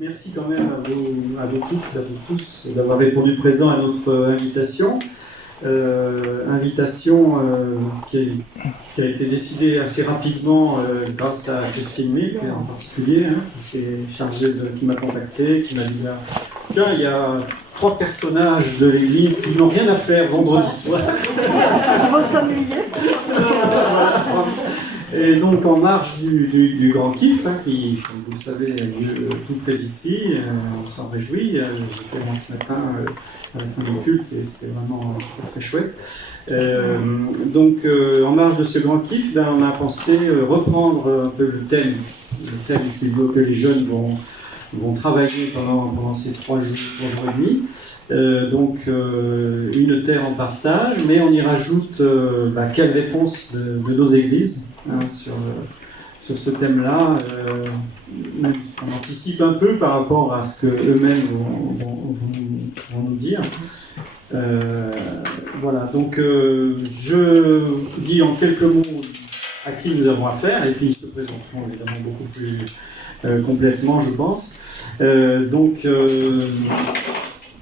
Merci quand même à vous toutes, à vous tous d'avoir répondu présent à notre invitation. Invitation qui a été décidée assez rapidement grâce à Christine Milk en particulier, qui s'est chargée qui m'a contacté, qui m'a dit là, tiens, il y a 3 personnages de l'église qui n'ont rien à faire vendredi soir. Ils vont s'amuser. Voilà. Et donc en marge du Grand Kif, qui, comme vous le savez, a lieu tout près d'ici, on s'en réjouit. J'étais moi ce matin à la fin du culte et c'est vraiment très, très chouette. Donc en marge de ce Grand Kif, on a pensé reprendre un peu le thème que les jeunes vont travailler pendant ces 3 jours et demi. Donc une terre en partage, mais on y rajoute quelle réponse de nos églises sur ce thème-là. On anticipe un peu par rapport à ce qu'eux-mêmes vont nous dire. Voilà, donc je dis en quelques mots à qui nous avons affaire, et puis ils se présenteront évidemment beaucoup plus complètement, je pense.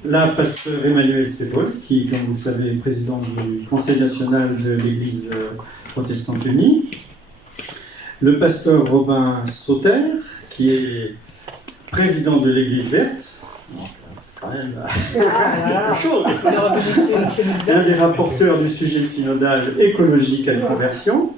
Là, pasteur Emmanuel Sebol, qui, comme vous le savez, est président du Conseil national de l'Église protestante unie. Le pasteur Robin Sauter, qui est président de l'Église verte. C'est quand même quelque chose. Un des rapporteurs du sujet synodal écologique à la conversion.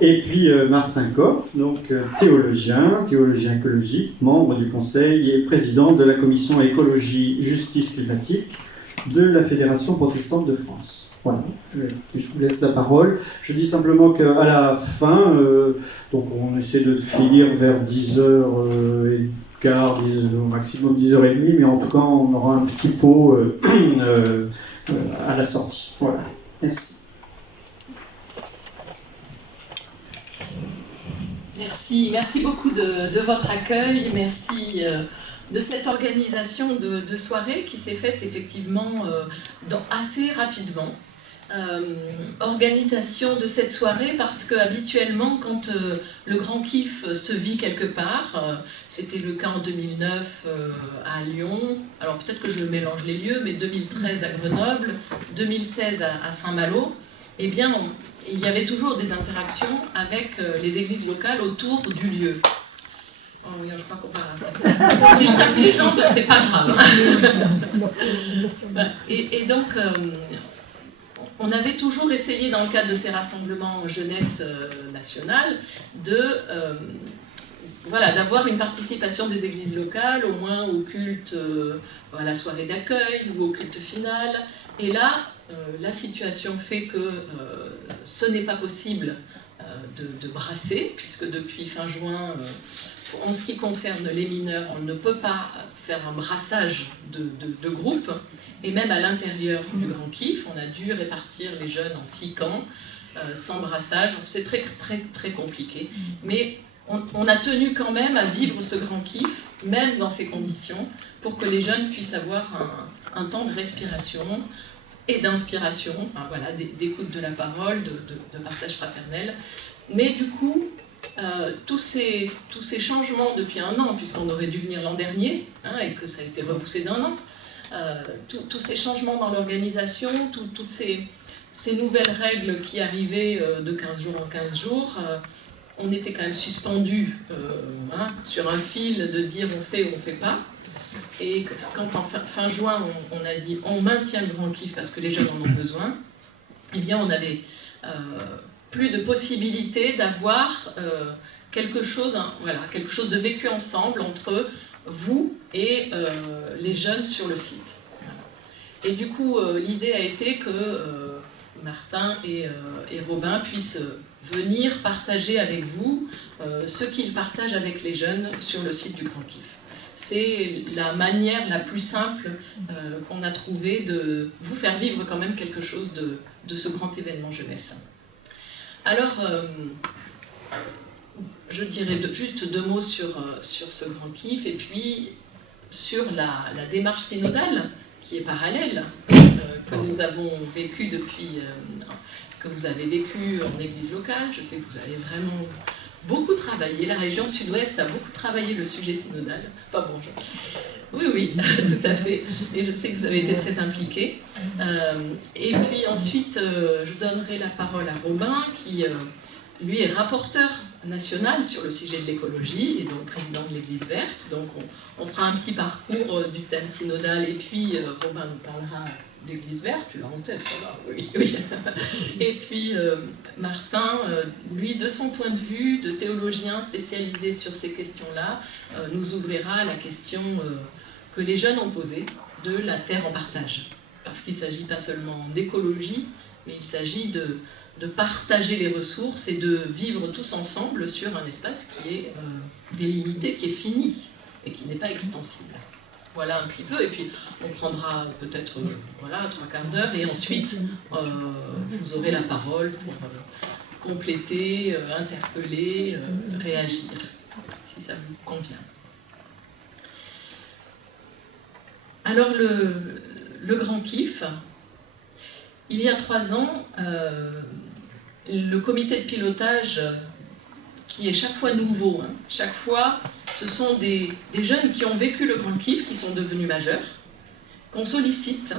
Et puis Martin Kopp, donc théologien écologique, membre du Conseil et président de la commission écologie justice climatique de la Fédération protestante de France. Voilà, je vous laisse la parole. Je dis simplement qu'à la fin, donc on essaie de finir vers 10h15, au maximum 10h30, mais en tout cas on aura un petit pot à la sortie. Voilà, merci. Merci beaucoup de votre accueil, merci de cette organisation de soirée qui s'est faite effectivement assez rapidement. Organisation de cette soirée parce que habituellement quand le Grand Kif se vit quelque part, c'était le cas en 2009 à Lyon, alors peut-être que je mélange les lieux, mais 2013 à Grenoble, 2016 à Saint-Malo, eh bien il y avait toujours des interactions avec les églises locales autour du lieu. Oh oui, je crois qu'on parle. Si je tape les jambes, c'est pas grave. Et donc, on avait toujours essayé, dans le cadre de ces rassemblements jeunesse nationale, d'avoir une participation des églises locales, au moins au culte, à la soirée d'accueil ou au culte final. Et là, la situation fait que ce n'est pas possible de brasser, puisque depuis fin juin, en ce qui concerne les mineurs, on ne peut pas faire un brassage de groupe, et même à l'intérieur du Grand Kif, on a dû répartir les jeunes en 6 camps, sans brassage. C'est très, très, très compliqué. Mais on a tenu quand même à vivre ce Grand Kif, même dans ces conditions, pour que les jeunes puissent avoir un temps de respiration et d'inspiration, d'écoute de la parole, de partage fraternel. Mais du coup, tous ces changements depuis 1 an, puisqu'on aurait dû venir l'an dernier, et que ça a été repoussé d'1 an, tous ces changements dans l'organisation, toutes ces nouvelles règles qui arrivaient de 15 jours en 15 jours, on était quand même suspendus sur un fil de dire on fait ou on ne fait pas. Et quand en fin juin on a dit on maintient le Grand Kif parce que les jeunes en ont besoin, eh bien on avait plus de possibilité d'avoir quelque chose de vécu ensemble entre vous et les jeunes sur le site. Et du coup, l'idée a été que Martin et Robin puissent venir partager avec vous ce qu'ils partagent avec les jeunes sur le site du Grand Kif. C'est la manière la plus simple qu'on a trouvé de vous faire vivre quand même quelque chose de ce grand événement jeunesse. Alors, je dirais juste 2 mots sur ce Grand Kif et puis sur la démarche synodale qui est parallèle, que nous avons vécue depuis, que vous avez vécu en église locale. Je sais que vous avez vraiment beaucoup travaillé, la région sud-ouest a beaucoup travaillé le sujet synodal. Enfin bon, oui, tout à fait. Et je sais que vous avez été très impliqués. Et puis ensuite, je donnerai la parole à Robin, qui lui est rapporteur national sur le sujet de l'écologie et donc président de l'Église verte. Donc on fera un petit parcours du thème synodal et puis Robin nous parlera de l'Église verte. Tu l'as en tête, ça va, oui. Et puis Martin, lui, de son point de vue de théologien spécialisé sur ces questions-là, nous ouvrira à la question que les jeunes ont posée de la terre en partage. Parce qu'il ne s'agit pas seulement d'écologie, mais il s'agit de partager les ressources et de vivre tous ensemble sur un espace qui est délimité, qui est fini et qui n'est pas extensible. Voilà un petit peu, et puis on prendra peut-être 3/4 d'heure, et ensuite vous aurez la parole pour compléter, interpeller, réagir, si ça vous convient. Alors le grand kiff, il y a 3 ans, le comité de pilotage, qui est chaque fois nouveau, chaque fois ce sont des jeunes qui ont vécu le grand kiff, qui sont devenus majeurs, qu'on sollicite,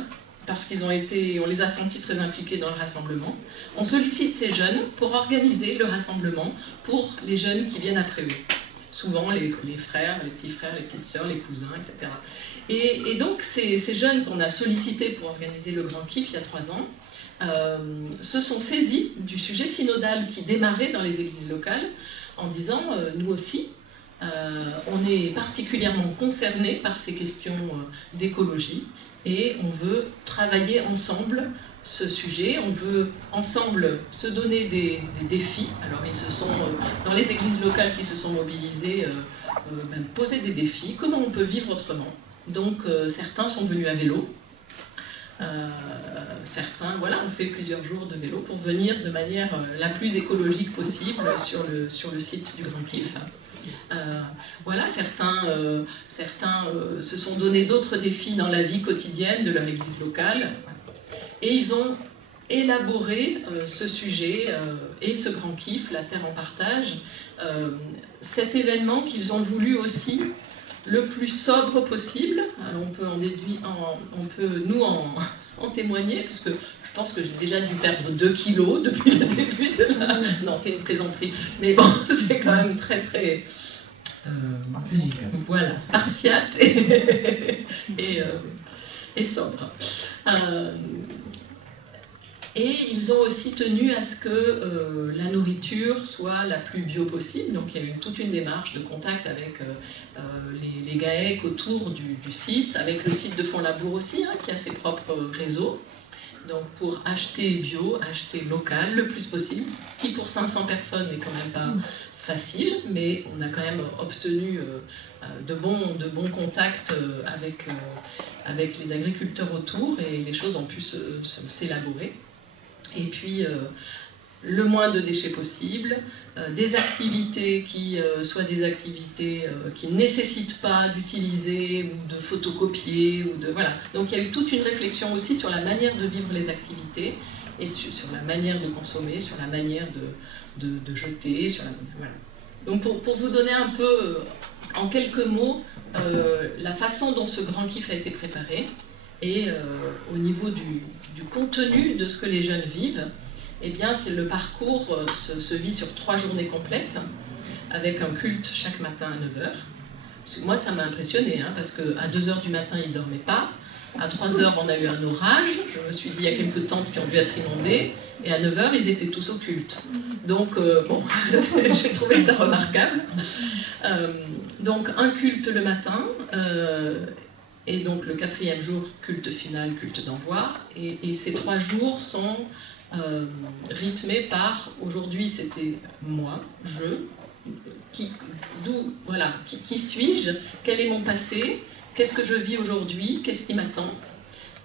parce on les a sentis très impliqués dans le rassemblement, on sollicite ces jeunes pour organiser le rassemblement pour les jeunes qui viennent après eux. Souvent les frères, les petits frères, les petites sœurs, les cousins, etc. Et donc ces jeunes qu'on a sollicités pour organiser le grand kiff il y a 3 ans, se sont saisis du sujet synodal qui démarrait dans les églises locales en disant nous aussi on est particulièrement concernés par ces questions d'écologie et on veut travailler ensemble ce sujet, on veut ensemble se donner des défis. Alors ils se sont, dans les églises locales qui se sont mobilisées, poser des défis, comment on peut vivre autrement. Donc certains sont venus à vélo, certains ont fait plusieurs jours de vélo pour venir de manière la plus écologique possible sur le site du Grand Kiff. Certains se sont donné d'autres défis dans la vie quotidienne de leur église locale et ils ont élaboré ce sujet et ce Grand Kiff, la terre en partage, cet événement qu'ils ont voulu aussi le plus sobre possible. On peut nous en témoigner, parce que je pense que j'ai déjà dû perdre 2 kilos depuis le début de la... Non, c'est une plaisanterie, mais bon, c'est quand même très très... voilà, spartiate et sobre. Et ils ont aussi tenu à ce que la nourriture soit la plus bio possible. Donc il y a eu toute une démarche de contact avec les GAEC autour du site, avec le site de Font-Labour aussi, qui a ses propres réseaux. Donc pour acheter bio, acheter local le plus possible, ce qui pour 500 personnes n'est quand même pas facile, mais on a quand même obtenu de bons contacts avec les agriculteurs autour et les choses ont pu s'élaborer. Et puis le moins de déchets possible, des activités qui soient des activités qui ne nécessitent pas d'utiliser ou de photocopier, voilà. Donc il y a eu toute une réflexion aussi sur la manière de vivre les activités et sur la manière de consommer, sur la manière de jeter, voilà. Donc pour vous donner un peu, en quelques mots, la façon dont ce grand kiff a été préparé et au niveau du contenu de ce que les jeunes vivent, eh bien, le parcours se vit sur 3 journées complètes, avec un culte chaque matin à 9h. Moi, ça m'a impressionné, parce qu'à 2h du matin, ils ne dormaient pas. À 3h, on a eu un orage. Je me suis dit, il y a quelques tentes qui ont dû être inondées. Et à 9h, ils étaient tous au culte. Donc, j'ai trouvé ça remarquable. Donc, un culte le matin. Et donc, le 4e jour, culte final, culte d'envoi. Et ces 3 jours sont... rythmé par, aujourd'hui c'était moi, qui suis-je, quel est mon passé, qu'est-ce que je vis aujourd'hui, qu'est-ce qui m'attend.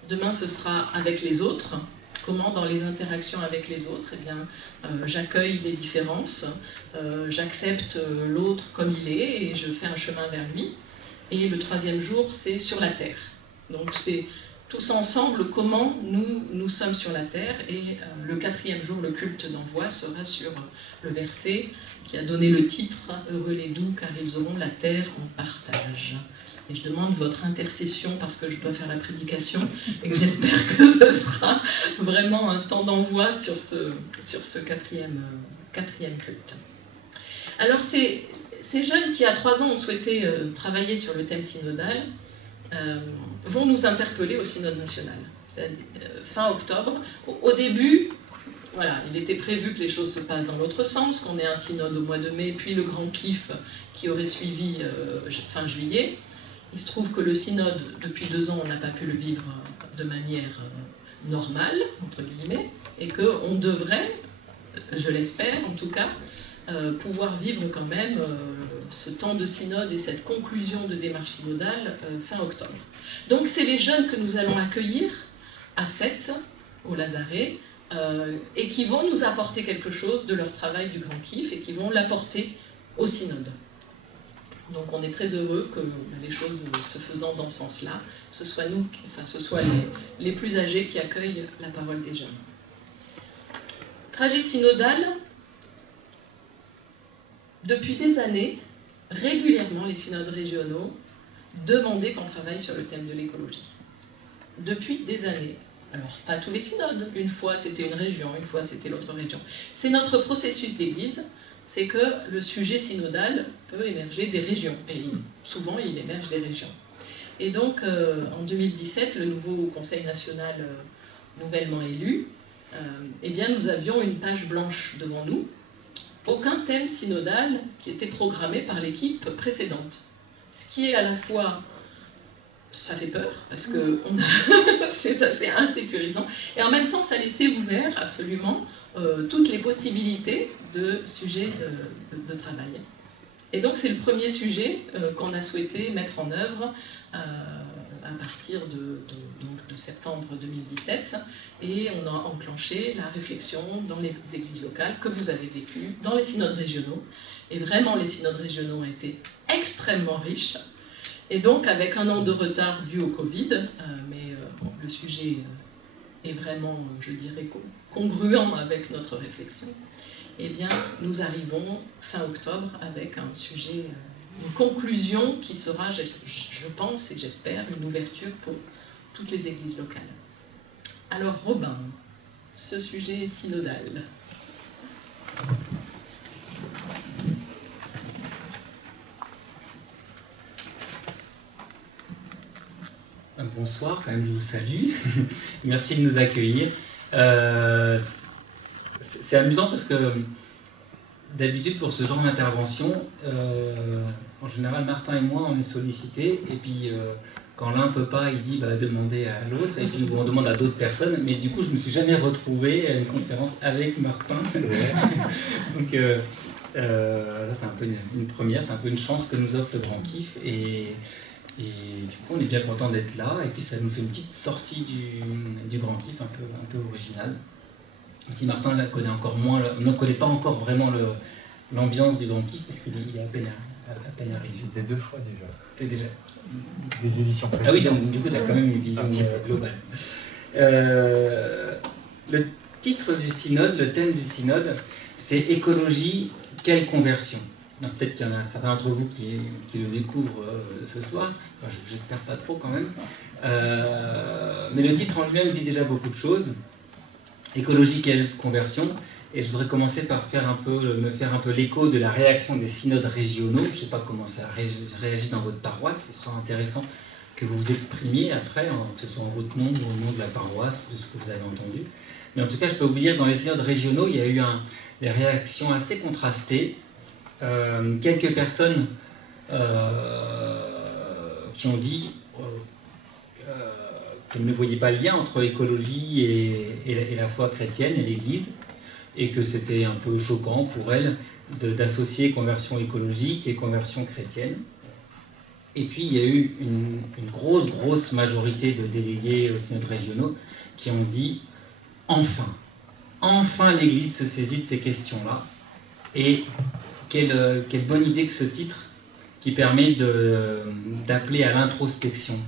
Demain ce sera avec les autres, comment dans les interactions avec les autres, j'accueille les différences, j'accepte l'autre comme il est et je fais un chemin vers lui. Et le 3e jour c'est sur la terre. Donc c'est tous ensemble comment nous sommes sur la terre. Et le 4e jour, le culte d'envoi sera sur le verset qui a donné le titre « Heureux les doux, car ils auront la terre en partage ». Et je demande votre intercession parce que je dois faire la prédication et que j'espère que ce sera vraiment un temps d'envoi sur ce quatrième culte. Alors ces jeunes qui, à 3 ans, ont souhaité travailler sur le thème synodal vont nous interpeller au synode national. Fin octobre. Au début, voilà, il était prévu que les choses se passent dans l'autre sens, qu'on ait un synode au mois de mai, puis le grand kiff qui aurait suivi fin juillet. Il se trouve que le synode, depuis 2 ans, on n'a pas pu le vivre de manière normale, entre guillemets, et qu'on devrait, je l'espère en tout cas, pouvoir vivre quand même ce temps de synode et cette conclusion de démarche synodale fin octobre. Donc c'est les jeunes que nous allons accueillir à 7, au Lazaret, et qui vont nous apporter quelque chose de leur travail du grand kiff et qui vont l'apporter au synode. Donc on est très heureux que les choses se faisant dans ce sens-là, ce soit nous, enfin ce soit les plus âgés qui accueillent la parole des jeunes. Trajet synodal, depuis des années, régulièrement les synodes régionaux demandaient qu'on travaille sur le thème de l'écologie. Depuis des années. Alors, pas tous les synodes. Une fois, c'était une région, une fois, c'était l'autre région. C'est notre processus d'église, c'est que le sujet synodal peut émerger des régions. Et souvent, il émerge des régions. Et donc, en 2017, le nouveau Conseil national nouvellement élu, eh bien, nous avions une page blanche devant nous. Aucun thème synodal qui était programmé par l'équipe précédente. Ce qui est à la fois... ça fait peur, parce que c'est assez insécurisant, et en même temps, ça laissait ouvert absolument toutes les possibilités de sujets de travail. Et donc, c'est le premier sujet qu'on a souhaité mettre en œuvre à partir de septembre 2017, et on a enclenché la réflexion dans les églises locales que vous avez vécues, dans les synodes régionaux, et vraiment, les synodes régionaux ont été extrêmement riches. Et donc, avec 1 an de retard dû au Covid, mais le sujet est vraiment, je dirais, congruent avec notre réflexion, eh bien, nous arrivons fin octobre avec un sujet, une conclusion qui sera, je pense et j'espère, une ouverture pour toutes les églises locales. Alors, Robin, ce sujet synodal. Bonsoir, quand même, je vous salue. Merci de nous accueillir. C'est amusant parce que d'habitude, pour ce genre d'intervention, en général, Martin et moi, on est sollicités. Et puis, quand l'un ne peut pas, il dit demandez à l'autre. Et puis, on demande à d'autres personnes. Mais du coup, je ne me suis jamais retrouvé à une conférence avec Martin. Donc, ça, c'est un peu une première, c'est un peu une chance que nous offre le Grand Kiff. Et du coup, on est bien content d'être là, et puis ça nous fait une petite sortie du Grand Kiff un peu originale. Si Martin la connaît encore moins, ne connaît pas encore vraiment l'ambiance du Grand Kiff, parce qu'il est à peine arrivé. J'étais 2 fois déjà. T'es déjà Des éditions précédentes. Ah oui, donc du coup, tu as quand même une vision globale. Le titre du synode, le thème du synode, c'est « Écologie, quelle conversion ?» Peut-être qu'il y en a certains d'entre vous qui le découvrent ce soir, enfin, j'espère pas trop quand même. Mais le titre en lui-même dit déjà beaucoup de choses. Écologie, quelle conversion? Et je voudrais commencer par me faire un peu l'écho de la réaction des synodes régionaux. Je ne sais pas comment ça réagit dans votre paroisse, ce sera intéressant que vous vous exprimiez après, que ce soit en votre nom ou au nom de la paroisse, de ce que vous avez entendu. Mais en tout cas, je peux vous dire, dans les synodes régionaux, il y a eu des réactions assez contrastées. Quelques personnes qui ont dit qu'elles ne voyaient pas le lien entre écologie et la foi chrétienne et l'Église, et que c'était un peu choquant pour elles d'associer conversion écologique et conversion chrétienne. Et puis il y a eu une grosse majorité de délégués aux synodes régionaux qui ont dit « Enfin l'Église se saisit de ces questions-là » et quelle bonne idée que ce titre qui permet d'appeler à l'introspection.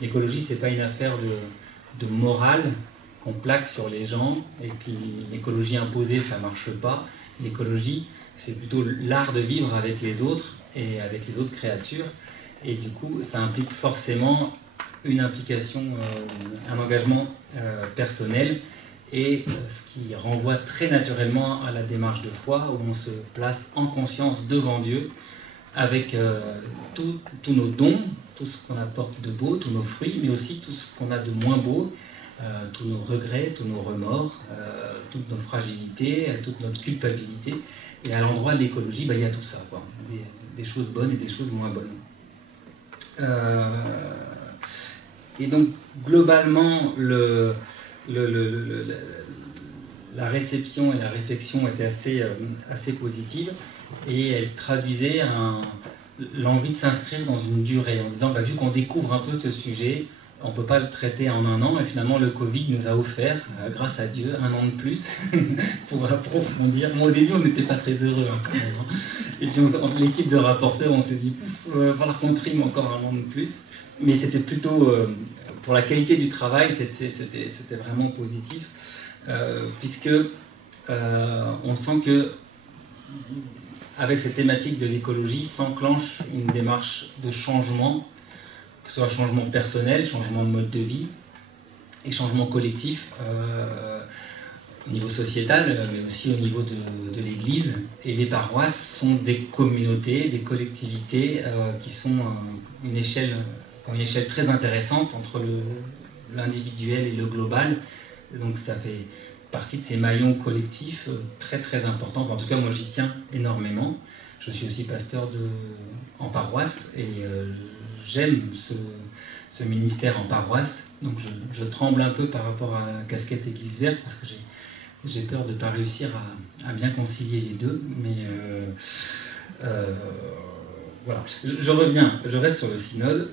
L'écologie, c'est pas une affaire de morale qu'on plaque sur les gens, et puis l'écologie imposée, ça marche pas. L'écologie, c'est plutôt l'art de vivre avec les autres et avec les autres créatures, et du coup, ça implique forcément une implication, un engagement personnel, et ce qui renvoie très naturellement à la démarche de foi, où on se place en conscience devant Dieu, avec tous nos dons, tout ce qu'on apporte de beau, tous nos fruits, mais aussi tout ce qu'on a de moins beau, tous nos regrets, tous nos remords, toutes nos fragilités, toute notre culpabilité. Et à l'endroit de l'écologie, il y a tout ça, quoi. Des choses bonnes et des choses moins bonnes. Et donc, globalement, la réception et la réflexion étaient assez positives, et elle traduisait l'envie de s'inscrire dans une durée, en disant, vu qu'on découvre un peu ce sujet, on ne peut pas le traiter en un an, et finalement le Covid nous a offert, grâce à Dieu, 1 an de plus pour approfondir. Moi, au début, on n'était pas très heureux quand même. Et puis l'équipe de rapporteurs, on s'est dit, il va falloir qu'on trime encore 1 an de plus. Mais c'était plutôt, pour la qualité du travail, c'était vraiment positif, puisque on sent que avec cette thématique de l'écologie s'enclenche une démarche de changement, que ce soit changement personnel, changement de mode de vie et changement collectif au niveau sociétal, mais aussi au niveau de l'Église. Et les paroisses sont des communautés, des collectivités qui sont une échelle très intéressante entre l'individuel et le global. Donc ça fait partie de ces maillons collectifs très très importants. En tout cas, moi j'y tiens énormément. Je suis aussi pasteur en paroisse, et j'aime ce ministère en paroisse. Donc je tremble un peu par rapport à la casquette Église verte, parce que j'ai peur de ne pas réussir à bien concilier les deux. Mais voilà. Je reste sur le synode.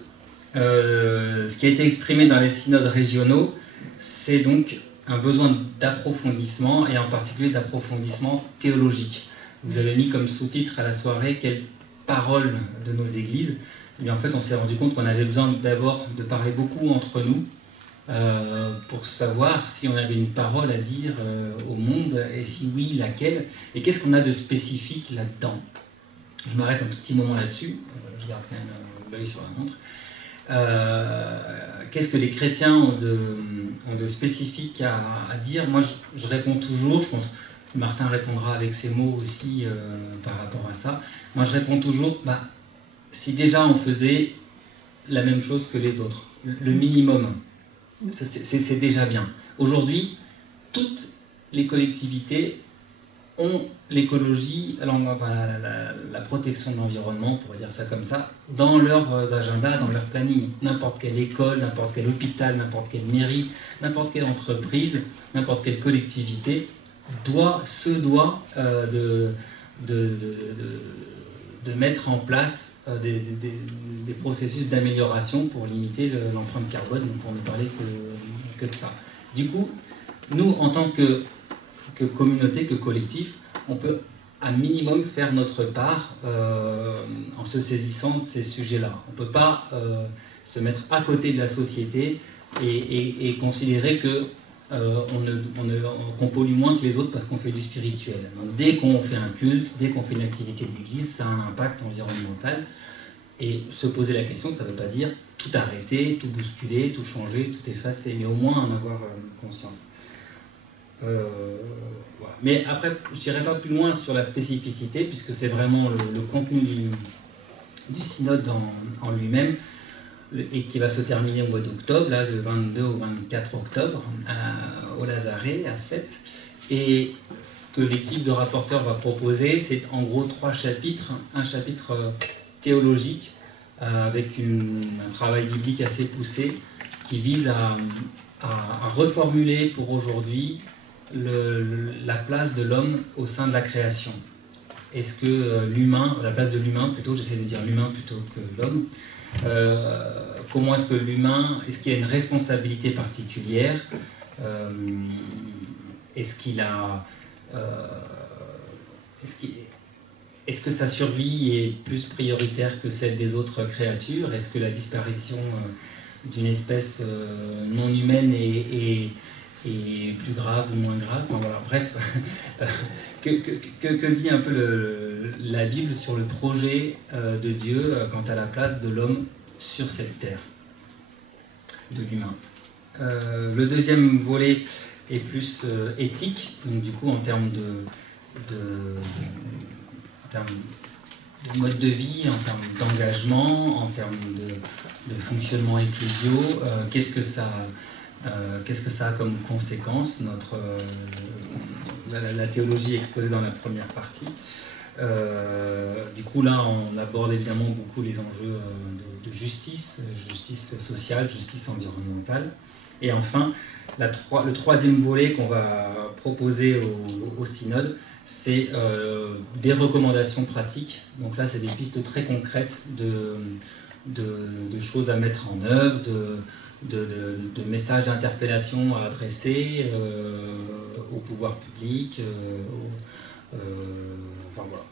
Ce qui a été exprimé dans les synodes régionaux, c'est donc un besoin d'approfondissement, et en particulier d'approfondissement théologique. Vous avez mis comme sous-titre à la soirée « Quelles paroles de nos églises ?» Et bien, en fait, on s'est rendu compte qu'on avait besoin d'abord de parler beaucoup entre nous pour savoir si on avait une parole à dire au monde, et si oui, laquelle, et qu'est-ce qu'on a de spécifique là-dedans. Je m'arrête un tout petit moment là-dessus, je garde quand même l'œil sur la montre. Qu'est-ce que les chrétiens ont de spécifique à dire? Moi, je réponds toujours, je pense que Martin répondra avec ses mots aussi par rapport à ça. Moi, je réponds toujours, si déjà on faisait la même chose que les autres, le minimum, c'est déjà bien. Aujourd'hui, toutes les collectivités ont l'écologie, la protection de l'environnement, on pourrait dire ça comme ça, dans leurs agendas, dans leur planning. N'importe quelle école, n'importe quel hôpital, n'importe quelle mairie, n'importe quelle entreprise, n'importe quelle collectivité se doit de mettre en place des processus d'amélioration pour limiter l'empreinte carbone, donc on ne parlait que de ça. Du coup, nous, en tant que communauté, que collectif, on peut à minimum faire notre part en se saisissant de ces sujets-là. On ne peut pas se mettre à côté de la société et considérer qu'on pollue moins que les autres parce qu'on fait du spirituel. Donc, dès qu'on fait un culte, dès qu'on fait une activité d'église, ça a un impact environnemental. Et se poser la question, ça ne veut pas dire tout arrêter, tout bousculer, tout changer, tout effacer, mais au moins en avoir conscience. Voilà. Mais après, je n'irai pas plus loin sur la spécificité, puisque c'est vraiment le contenu du synode en lui-même, et qui va se terminer au mois d'octobre, là, le 22 au 24 octobre, au Lazaret, à 7. Et ce que l'équipe de rapporteurs va proposer, c'est en gros 3 chapitres. Un chapitre théologique, avec un travail biblique assez poussé, qui vise à reformuler pour aujourd'hui la place de l'homme au sein de la création. Est-ce que la place de l'humain, plutôt, j'essaie de dire l'humain plutôt que l'homme, comment est-ce que l'humain, est-ce qu'il y a une responsabilité particulière, est-ce que sa survie est plus prioritaire que celle des autres créatures? Est-ce que la disparition d'une espèce non humaine et plus grave ou moins grave. Enfin, voilà, bref, que dit un peu la Bible sur le projet de Dieu quant à la place de l'homme sur cette terre, de l'humain. Le deuxième volet est plus éthique, donc du coup en termes de mode de vie, en termes d'engagement, en termes de fonctionnement ecclésiaux, qu'est-ce que ça a comme conséquence, la théologie exposée dans la première partie. Du coup là on aborde évidemment beaucoup les enjeux de justice sociale, justice environnementale. Et enfin, le troisième volet qu'on va proposer au synode, c'est des recommandations pratiques. Donc là, c'est des pistes très concrètes de choses à mettre en œuvre, de messages d'interpellation à adresser au pouvoir public, enfin, voilà,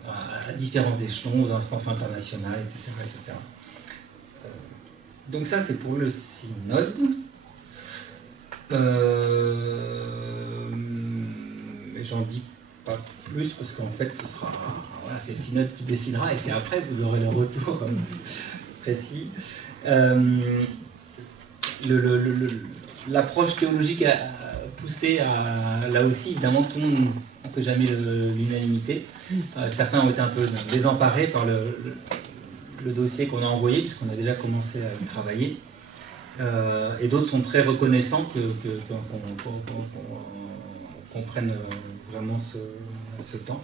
à différents échelons, aux instances internationales, etc. etc. Donc ça, c'est pour le synode. J'en dis pas plus parce qu'en fait ce sera voilà, c'est le synode qui décidera et c'est après que vous aurez le retour précis. L'approche théologique a poussé à, là aussi évidemment tout le monde ne fait jamais l'unanimité. Certains ont été un peu désemparés par le dossier qu'on a envoyé puisqu'on a déjà commencé à y travailler. Et d'autres sont très reconnaissants qu'on prenne vraiment ce temps.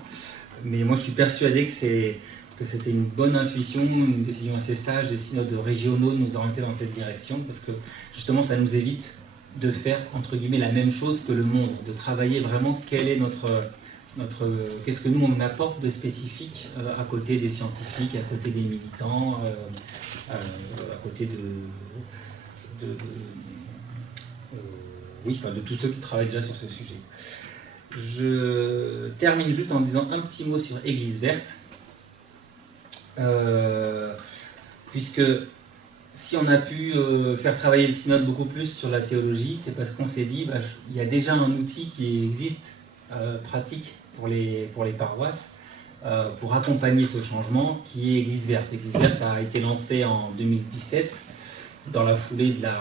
Mais moi je suis persuadé que c'était une bonne intuition, une décision assez sage des synodes régionaux de nous orienter dans cette direction, parce que justement ça nous évite de faire entre guillemets la même chose que le monde, de travailler vraiment quel est qu'est-ce que nous on apporte de spécifique à côté des scientifiques, à côté des militants, à côté de tous ceux qui travaillent déjà sur ce sujet. Je termine juste en disant un petit mot sur Église verte, puisque si on a pu faire travailler le synode beaucoup plus sur la théologie, c'est parce qu'on s'est dit il y a déjà un outil qui existe, pratique pour les paroisses, pour accompagner ce changement, qui est Église verte. Église verte a été lancée en 2017 dans la foulée de la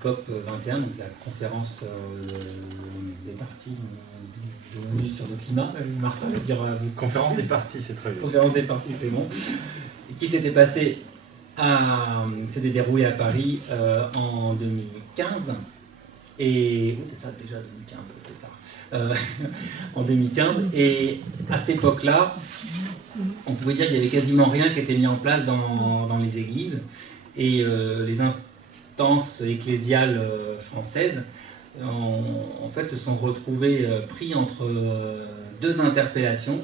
COP 21, donc la conférence des parties de l'ONU sur le climat. Martin va dire Conférence des parties, c'est très bien. Conférence des parties, c'est bon. Qui s'était s'était déroulée à Paris en 2015. Et oui, c'est ça déjà 2015, peut-être tard. En 2015. Et à cette époque-là, on pouvait dire qu'il n'y avait quasiment rien qui était mis en place dans les églises. Et les instances ecclésiales françaises en fait se sont retrouvées pris entre deux interpellations,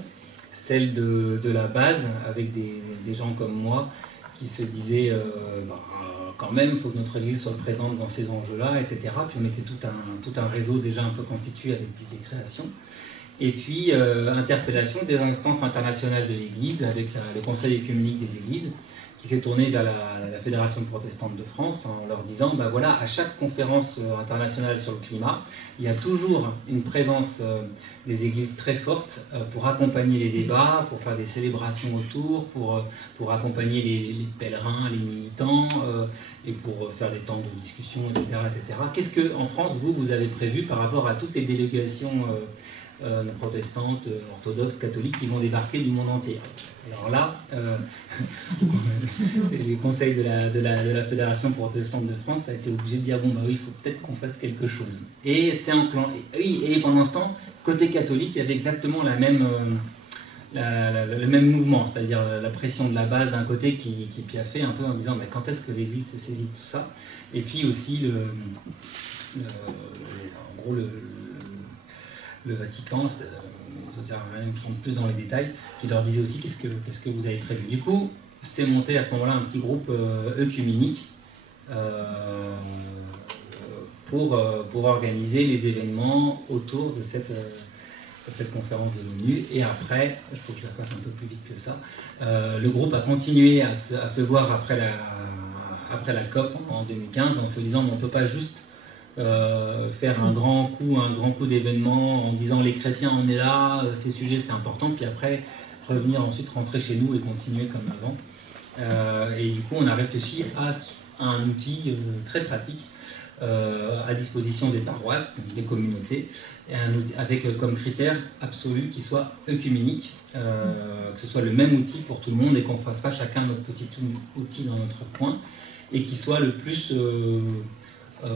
celle de la base avec des gens comme moi qui se disaient quand même il faut que notre église soit présente dans ces enjeux-là, etc. Puis on était tout un réseau déjà un peu constitué avec des créations. Et puis interpellation des instances internationales de l'église avec le Conseil œcuménique des églises, qui s'est tourné vers la Fédération protestante de France en leur disant voilà, à chaque conférence internationale sur le climat, il y a toujours une présence des églises très forte pour accompagner les débats, pour faire des célébrations autour, pour accompagner les pèlerins, les militants, et pour faire des temps de discussion, etc. etc. Qu'est-ce que, en France, vous avez prévu par rapport à toutes les délégations protestantes, orthodoxes, catholiques qui vont débarquer du monde entier? Alors là, les conseils de la Fédération protestante de France a été obligé de dire oui, il faut peut-être qu'on fasse quelque chose. Et c'est et pendant ce temps, côté catholique, il y avait exactement le même mouvement, c'est-à-dire la pression de la base d'un côté qui piaffait un peu en disant quand est-ce que l'Église se saisit de tout ça? Et puis aussi en gros le Vatican, ça sert à rien de prendre plus dans les détails, qui leur disait aussi qu'est-ce que vous avez prévu. Du coup, c'est monté à ce moment-là un petit groupe œcuménique pour organiser les événements autour de cette conférence de l'ONU. Et après, il faut que je la fasse un peu plus vite que ça, le groupe a continué à se voir après après la COP en 2015 en se disant on ne peut pas juste faire un grand coup d'événement en disant les chrétiens on est là, ces sujets c'est important, puis après revenir ensuite rentrer chez nous et continuer comme avant. Et du coup on a réfléchi à un outil très pratique à disposition des paroisses, donc des communautés, et avec comme critère absolu qu'il soit œcuménique, que ce soit le même outil pour tout le monde et qu'on ne fasse pas chacun notre petit outil dans notre coin, et qu'il soit le plus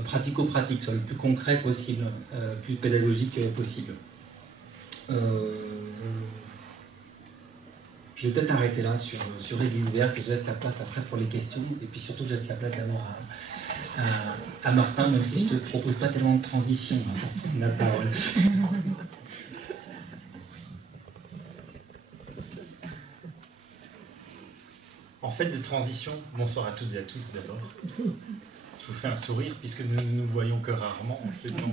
pratico-pratique, soit le plus concret possible, plus pédagogique possible. Je vais peut-être arrêter là sur Église verte et je laisse la place après pour les questions, et puis surtout je laisse la place d'abord à Martin, même si je ne te propose pas tellement de transition pour la parole. En fait de transition, bonsoir à toutes et à tous d'abord. Je vous fais un sourire puisque nous ne nous voyons que rarement en ces temps.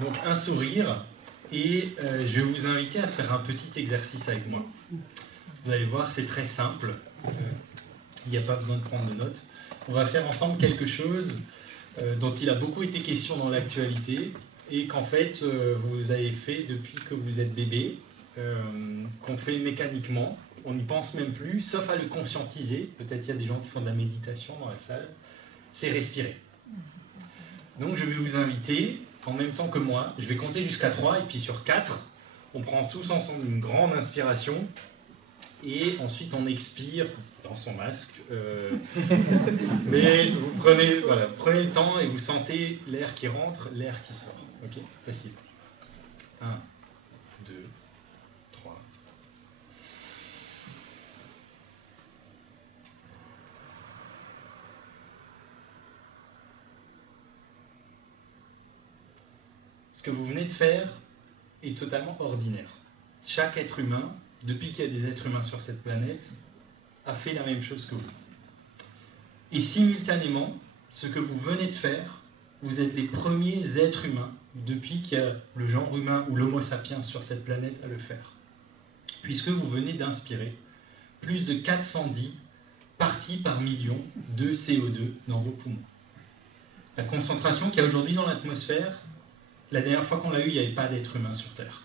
Donc un sourire, et je vais vous inviter à faire un petit exercice avec moi. Vous allez voir, c'est très simple, il n'y a pas besoin de prendre de notes. On va faire ensemble quelque chose dont il a beaucoup été question dans l'actualité et qu'en fait vous avez fait depuis que vous êtes bébé, qu'on fait mécaniquement, on n'y pense même plus, sauf à le conscientiser. Peut-être il y a des gens qui font de la méditation dans la salle, c'est respirer. Donc je vais vous inviter, en même temps que moi, je vais compter jusqu'à 3 et puis sur 4, on prend tous ensemble une grande inspiration et ensuite on expire dans son masque. Mais vous prenez le temps et vous sentez l'air qui rentre, l'air qui sort. Ok, facile. 1, 2, 3. Ce que vous venez de faire est totalement ordinaire. Chaque être humain, depuis qu'il y a des êtres humains sur cette planète, a fait la même chose que vous. Et simultanément, ce que vous venez de faire, vous êtes les premiers êtres humains, depuis qu'il y a le genre humain ou l'homo sapiens sur cette planète, à le faire. Puisque vous venez d'inspirer plus de 410 parties par million de CO2 dans vos poumons. La concentration qu'il y a aujourd'hui dans l'atmosphère, la dernière fois qu'on l'a eu, il n'y avait pas d'être humain sur Terre.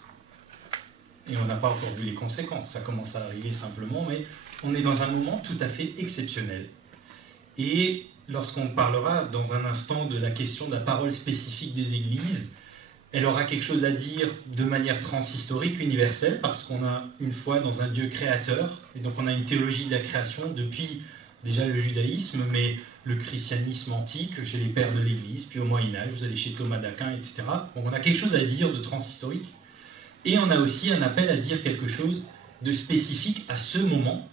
Et on n'a pas encore vu les conséquences, ça commence à arriver simplement, mais on est dans un moment tout à fait exceptionnel. Et lorsqu'on parlera dans un instant de la question de la parole spécifique des églises, elle aura quelque chose à dire de manière transhistorique, universelle, parce qu'on a une foi dans un Dieu créateur, et donc on a une théologie de la création depuis déjà le judaïsme, mais le christianisme antique, chez les pères de l'Église, puis au Moyen-Âge, vous allez chez Thomas d'Aquin, etc. Donc on a quelque chose à dire de transhistorique, et on a aussi un appel à dire quelque chose de spécifique à ce moment,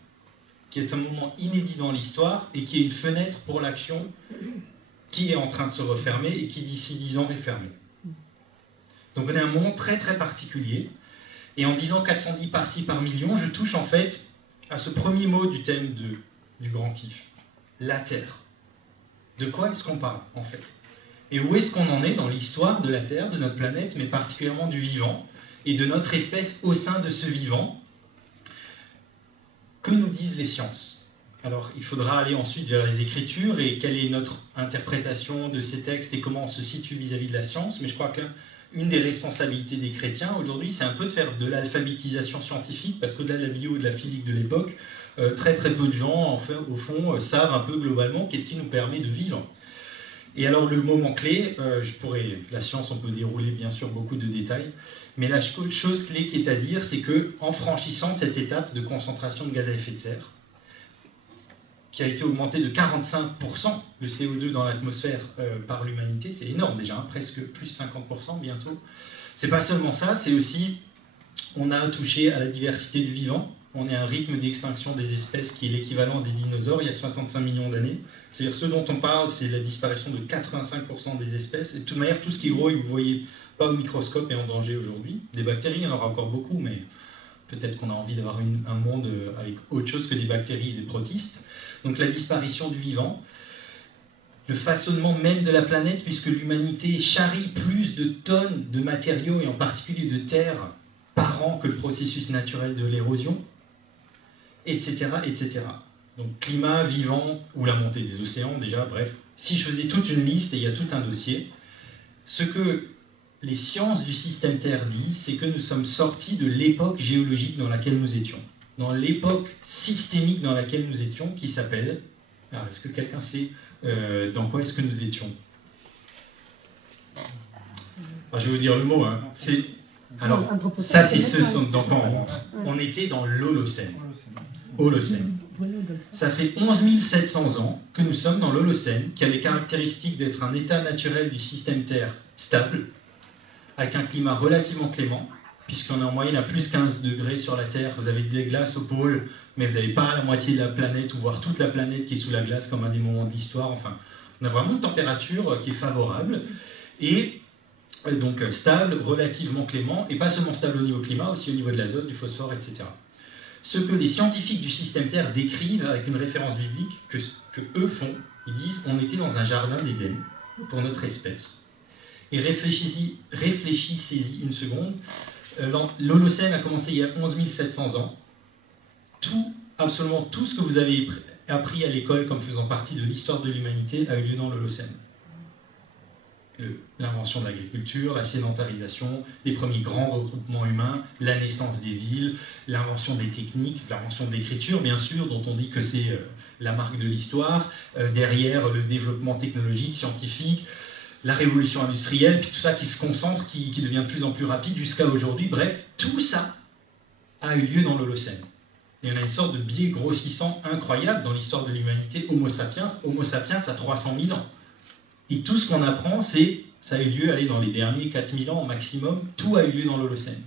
qui est un moment inédit dans l'histoire, et qui est une fenêtre pour l'action qui est en train de se refermer, et qui d'ici 10 ans est fermée. Donc on a un moment très très particulier, et en disant 410 parties par million, je touche en fait à ce premier mot du thème du grand kiff, la Terre. De quoi est-ce qu'on parle, en fait? Et où est-ce qu'on en est dans l'histoire de la Terre, de notre planète, mais particulièrement du vivant, et de notre espèce au sein de ce vivant? Que nous disent les sciences? Alors, il faudra aller ensuite vers les Écritures, et quelle est notre interprétation de ces textes, et comment on se situe vis-à-vis de la science, mais je crois qu'une des responsabilités des chrétiens, aujourd'hui, c'est un peu de faire de l'alphabétisation scientifique, parce qu'au-delà de la bio et de la physique de l'époque, très très peu de gens, au fond, savent un peu globalement qu'est-ce qui nous permet de vivre. Et alors le moment clé, la science on peut dérouler bien sûr beaucoup de détails, mais la chose clé qui est à dire, c'est qu'en franchissant cette étape de concentration de gaz à effet de serre, qui a été augmentée de 45% de CO2 dans l'atmosphère par l'humanité, c'est énorme déjà, hein, presque plus 50% bientôt. C'est pas seulement ça, c'est aussi, on a touché à la diversité du vivant. On est à un rythme d'extinction des espèces qui est l'équivalent des dinosaures il y a 65 millions d'années. C'est-à-dire ce dont on parle, c'est la disparition de 85% des espèces. Et de toute manière, tout ce qui est gros et que vous ne voyez pas au microscope est en danger aujourd'hui. Des bactéries, il y en aura encore beaucoup, mais peut-être qu'on a envie d'avoir un monde avec autre chose que des bactéries et des protistes. Donc la disparition du vivant, le façonnement même de la planète, puisque l'humanité charrie plus de tonnes de matériaux, et en particulier de terre, par an que le processus naturel de l'érosion, etc., etc. Donc climat, vivant ou la montée des océans, déjà, bref. Si je faisais toute une liste, et il y a tout un dossier, ce que les sciences du système Terre disent, c'est que nous sommes sortis de l'époque géologique dans laquelle nous étions, dans l'époque systémique dans laquelle nous étions, qui s'appelle... Alors, est-ce que quelqu'un sait dans quoi est-ce que nous étions? Je vais vous dire le mot. Hein. Alors, ça, c'est dans quoi on rentre. On était dans l'Holocène. Holocène. Ça fait 11 700 ans que nous sommes dans l'Holocène, qui a les caractéristiques d'être un état naturel du système Terre stable, avec un climat relativement clément, puisqu'on est en moyenne à plus 15 degrés sur la Terre. Vous avez des glaces au pôle, mais vous n'avez pas la moitié de la planète, ou voire toute la planète qui est sous la glace, comme à des moments de l'histoire. Enfin, on a vraiment une température qui est favorable, et donc stable, relativement clément, et pas seulement stable au niveau climat, aussi au niveau de l'azote, du phosphore, etc. Ce que les scientifiques du système Terre décrivent avec une référence biblique que eux font, ils disent on était dans un jardin d'Éden pour notre espèce. Et réfléchissez-y une seconde. L'Holocène a commencé il y a 11 700 ans. Absolument tout ce que vous avez appris à l'école comme faisant partie de l'histoire de l'humanité a eu lieu dans l'Holocène. L'invention de l'agriculture, la sédentarisation, les premiers grands regroupements humains, la naissance des villes, l'invention des techniques, l'invention de l'écriture, bien sûr, dont on dit que c'est la marque de l'histoire, derrière le développement technologique, scientifique, la révolution industrielle, puis tout ça qui se concentre, qui devient de plus en plus rapide jusqu'à aujourd'hui. Bref, tout ça a eu lieu dans l'Holocène. Et on a une sorte de biais grossissant incroyable dans l'histoire de l'humanité. Homo sapiens a 300 000 ans. Et tout ce qu'on apprend, ça a eu lieu dans les derniers 4000 ans au maximum, tout a eu lieu dans l'Holocène.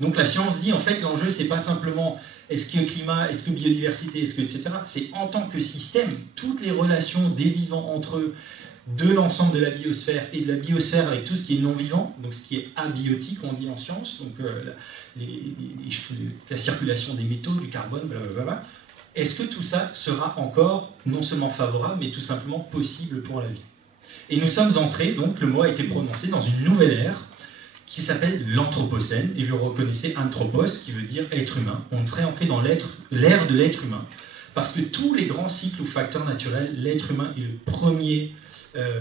Donc la science dit, en fait, l'enjeu, c'est pas simplement est-ce que climat, est-ce que biodiversité, est-ce que, etc. C'est en tant que système, toutes les relations des vivants entre eux, de l'ensemble de la biosphère et de la biosphère avec tout ce qui est non-vivant, donc ce qui est abiotique, on dit en science, donc la circulation des métaux, du carbone, blablabla. Est-ce que tout ça sera encore non seulement favorable, mais tout simplement possible pour la vie? Et nous sommes entrés, donc le mot a été prononcé dans une nouvelle ère qui s'appelle l'Anthropocène, et vous reconnaissez anthropos qui veut dire être humain. On serait entré dans l'ère de l'être humain, parce que tous les grands cycles ou facteurs naturels, l'être humain est le premier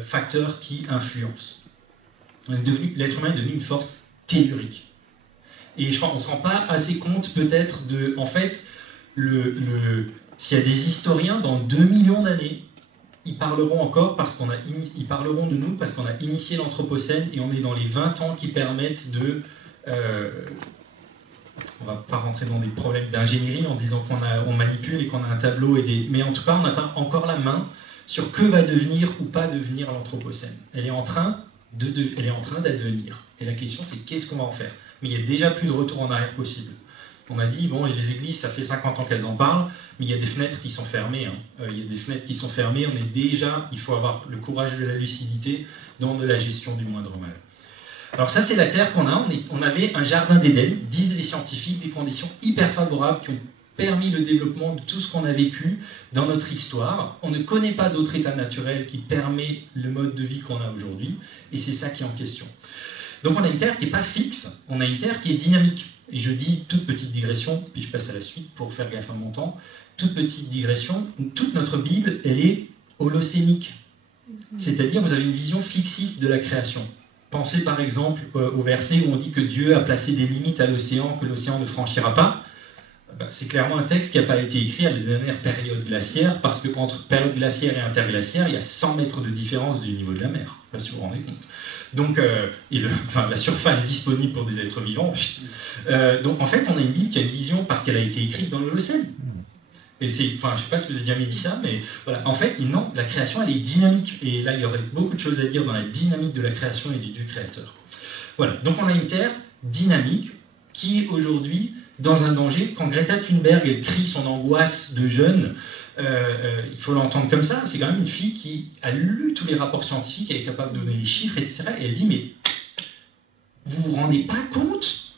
facteur qui influence. L'être humain est devenu une force tellurique. Et je crois qu'on ne se rend pas assez compte peut-être de... En fait, s'il y a des historiens dans 2 millions d'années, ils parleront encore ils parleront de nous parce qu'on a initié l'Anthropocène et on est dans les 20 ans qui permettent de... on ne va pas rentrer dans des problèmes d'ingénierie en disant qu'on manipule et qu'on a un tableau, mais en tout cas on n'a pas encore la main sur que va devenir ou pas devenir l'Anthropocène. Elle est en train d'advenir. Et la question c'est qu'est-ce qu'on va en faire? Mais il y a déjà plus de retour en arrière possible. On a dit, bon, et les églises, ça fait 50 ans qu'elles en parlent, mais il y a des fenêtres qui sont fermées. Il y a des fenêtres qui sont fermées, il faut avoir le courage de la lucidité dans de la gestion du moindre mal. Alors ça, c'est la Terre qu'on a. On avait un jardin d'Éden, disent les scientifiques, des conditions hyper favorables qui ont permis le développement de tout ce qu'on a vécu dans notre histoire. On ne connaît pas d'autre état naturel qui permet le mode de vie qu'on a aujourd'hui, et c'est ça qui est en question. Donc on a une Terre qui n'est pas fixe, on a une Terre qui est dynamique. Et je dis, toute petite digression, puis je passe à la suite pour faire gaffe à mon temps, toute petite digression, toute notre Bible, elle est holocénique. C'est-à-dire, vous avez une vision fixiste de la création. Pensez par exemple au verset où on dit que Dieu a placé des limites à l'océan, que l'océan ne franchira pas. C'est clairement un texte qui n'a pas été écrit à la dernière période glaciaire, parce qu'entre période glaciaire et interglaciaire, il y a 100 mètres de différence du niveau de la mer. Je ne sais pas si vous vous rendez compte. Donc, la surface disponible pour des êtres vivants. Donc, en fait, on a une Bible qui a une vision parce qu'elle a été écrite dans l'Holocène. Et je ne sais pas si vous avez jamais dit ça, mais voilà. En fait, non, la création, elle est dynamique. Et là, il y aurait beaucoup de choses à dire dans la dynamique de la création et du Dieu créateur. Voilà. Donc, on a une Terre dynamique qui est aujourd'hui dans un danger. Quand Greta Thunberg, elle crie son angoisse de jeune, il faut l'entendre comme ça, c'est quand même une fille qui a lu tous les rapports scientifiques, elle est capable de donner les chiffres, etc. Et elle dit, mais vous vous rendez pas compte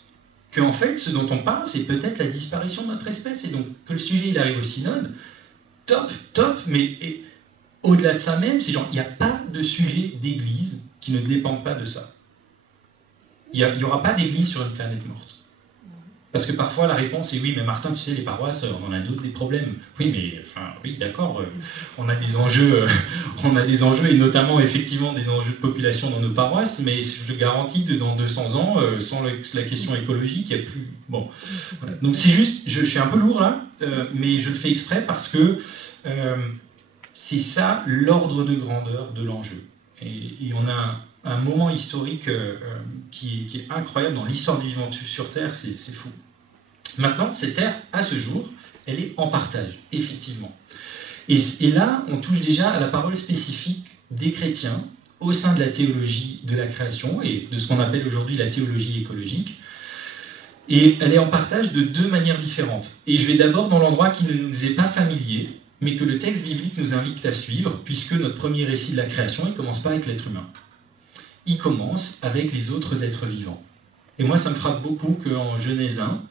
qu'en fait, ce dont on parle, c'est peut-être la disparition de notre espèce, et donc que le sujet, il arrive au synode, top, mais au-delà de ça même, c'est genre, il n'y a pas de sujet d'église qui ne dépend pas de ça. Il n'y aura pas d'église sur une planète morte. Parce que parfois la réponse est oui, mais Martin, tu sais, les paroisses, on en a d'autres des problèmes. Oui, mais enfin, oui, d'accord, on a des enjeux, et notamment effectivement des enjeux de population dans nos paroisses, mais je garantis que dans 200 ans, sans la question écologique, il n'y a plus. Bon, voilà. Donc c'est juste, je suis un peu lourd là, mais je le fais exprès parce que c'est ça l'ordre de grandeur de l'enjeu. Et on a un moment historique qui est incroyable dans l'histoire du vivant sur Terre, c'est fou. Maintenant, cette Terre, à ce jour, elle est en partage, effectivement. Et là, on touche déjà à la parole spécifique des chrétiens au sein de la théologie de la création et de ce qu'on appelle aujourd'hui la théologie écologique. Et elle est en partage de deux manières différentes. Et je vais d'abord dans l'endroit qui ne nous est pas familier, mais que le texte biblique nous invite à suivre, puisque notre premier récit de la création, il ne commence pas avec l'être humain. Il commence avec les autres êtres vivants. Et moi, ça me frappe beaucoup qu'en Genèse 1,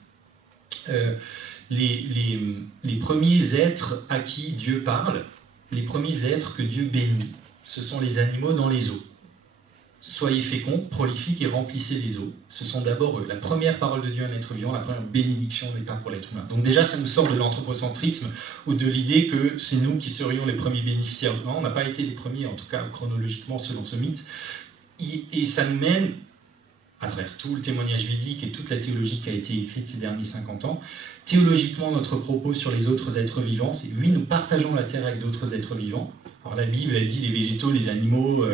les premiers êtres à qui Dieu parle, les premiers êtres que Dieu bénit, ce sont les animaux dans les eaux. Soyez féconds, prolifiques et remplissez les eaux. Ce sont d'abord la première parole de Dieu à un être vivant, la première bénédiction n'est pas pour l'être humain. Donc déjà, ça nous sort de l'anthropocentrisme ou de l'idée que c'est nous qui serions les premiers bénéficiaires. Non, on n'a pas été les premiers, en tout cas chronologiquement selon ce mythe. Et ça nous mène, à travers tout le témoignage biblique et toute la théologie qui a été écrite ces derniers 50 ans, théologiquement, notre propos sur les autres êtres vivants, c'est oui, nous partageons la terre avec d'autres êtres vivants. Alors la Bible, elle dit les végétaux, les animaux,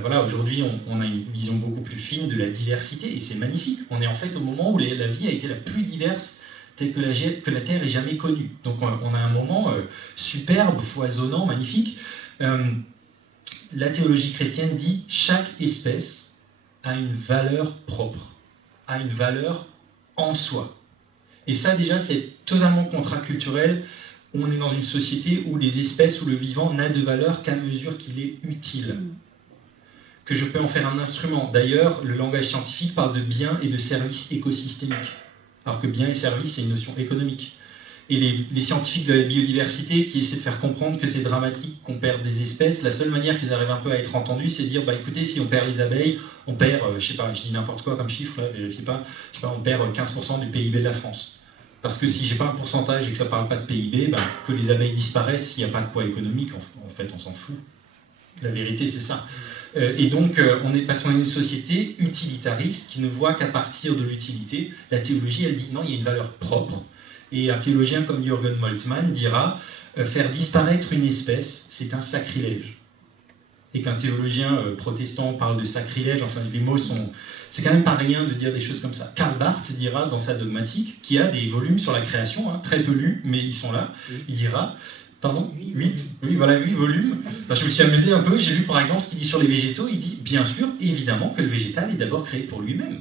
voilà, aujourd'hui on a une vision beaucoup plus fine de la diversité, et c'est magnifique. On est en fait au moment où la vie a été la plus diverse telle que la Terre ait jamais connue. Donc on a un moment superbe, foisonnant, magnifique. La théologie chrétienne dit chaque espèce a une valeur propre, a une valeur en soi. Et ça déjà c'est totalement contraculturel. On est dans une société où les espèces ou le vivant n'a de valeur qu'à mesure qu'il est utile. Que je peux en faire un instrument. D'ailleurs, le langage scientifique parle de biens et de services écosystémiques. Alors que bien et service, c'est une notion économique. Et les scientifiques de la biodiversité qui essaient de faire comprendre que c'est dramatique qu'on perde des espèces, la seule manière qu'ils arrivent un peu à être entendus, c'est de dire, bah écoutez, si on perd les abeilles, on perd, je sais pas, je dis n'importe quoi comme chiffre, là, vérifiez pas, je sais pas, on perd 15% du PIB de la France. Parce que si j'ai pas un pourcentage et que ça ne parle pas de PIB, ben, que les abeilles disparaissent, s'il n'y a pas de poids économique, en fait, on s'en fout. La vérité, c'est ça. Et donc, parce qu'on est une société utilitariste qui ne voit qu'à partir de l'utilité. La théologie, elle dit non, il y a une valeur propre. Et un théologien comme Jürgen Moltmann dira faire disparaître une espèce, c'est un sacrilège. Et qu'un théologien protestant parle de sacrilège, enfin, les mots sont... C'est quand même pas rien de dire des choses comme ça. Karl Barth dira dans sa dogmatique, qui a des volumes sur la création, hein, très peu lus, mais ils sont là, il dira, pardon, 8 oui, voilà, 8 volumes. Enfin, je me suis amusé un peu, j'ai lu par exemple ce qu'il dit sur les végétaux, il dit, bien sûr, évidemment que le végétal est d'abord créé pour lui-même.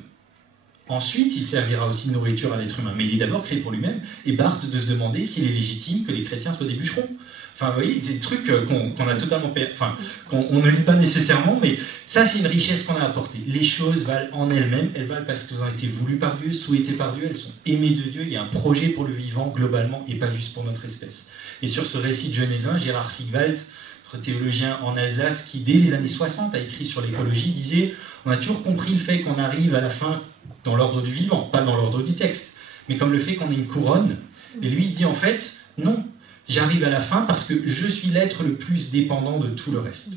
Ensuite, il servira aussi de nourriture à l'être humain, mais il est d'abord créé pour lui-même, et Barth de se demander s'il est légitime que les chrétiens soient des bûcherons. Enfin, vous voyez, c'est des trucs qu'on a totalement perdu, enfin, qu'on ne lit pas nécessairement, mais ça, c'est une richesse qu'on a apportée. Les choses valent en elles-mêmes, elles valent parce qu'elles ont été voulues par Dieu, souhaitées par Dieu, elles sont aimées de Dieu, il y a un projet pour le vivant, globalement, et pas juste pour notre espèce. Et sur ce récit de Genèse 1, Gérard Sigwald, notre théologien en Alsace, qui dès les années 60 a écrit sur l'écologie, disait « On a toujours compris le fait qu'on arrive à la fin dans l'ordre du vivant, pas dans l'ordre du texte, mais comme le fait qu'on ait une couronne. » Et lui, il dit en fait « Non, j'arrive à la fin parce que je suis l'être le plus dépendant de tout le reste. »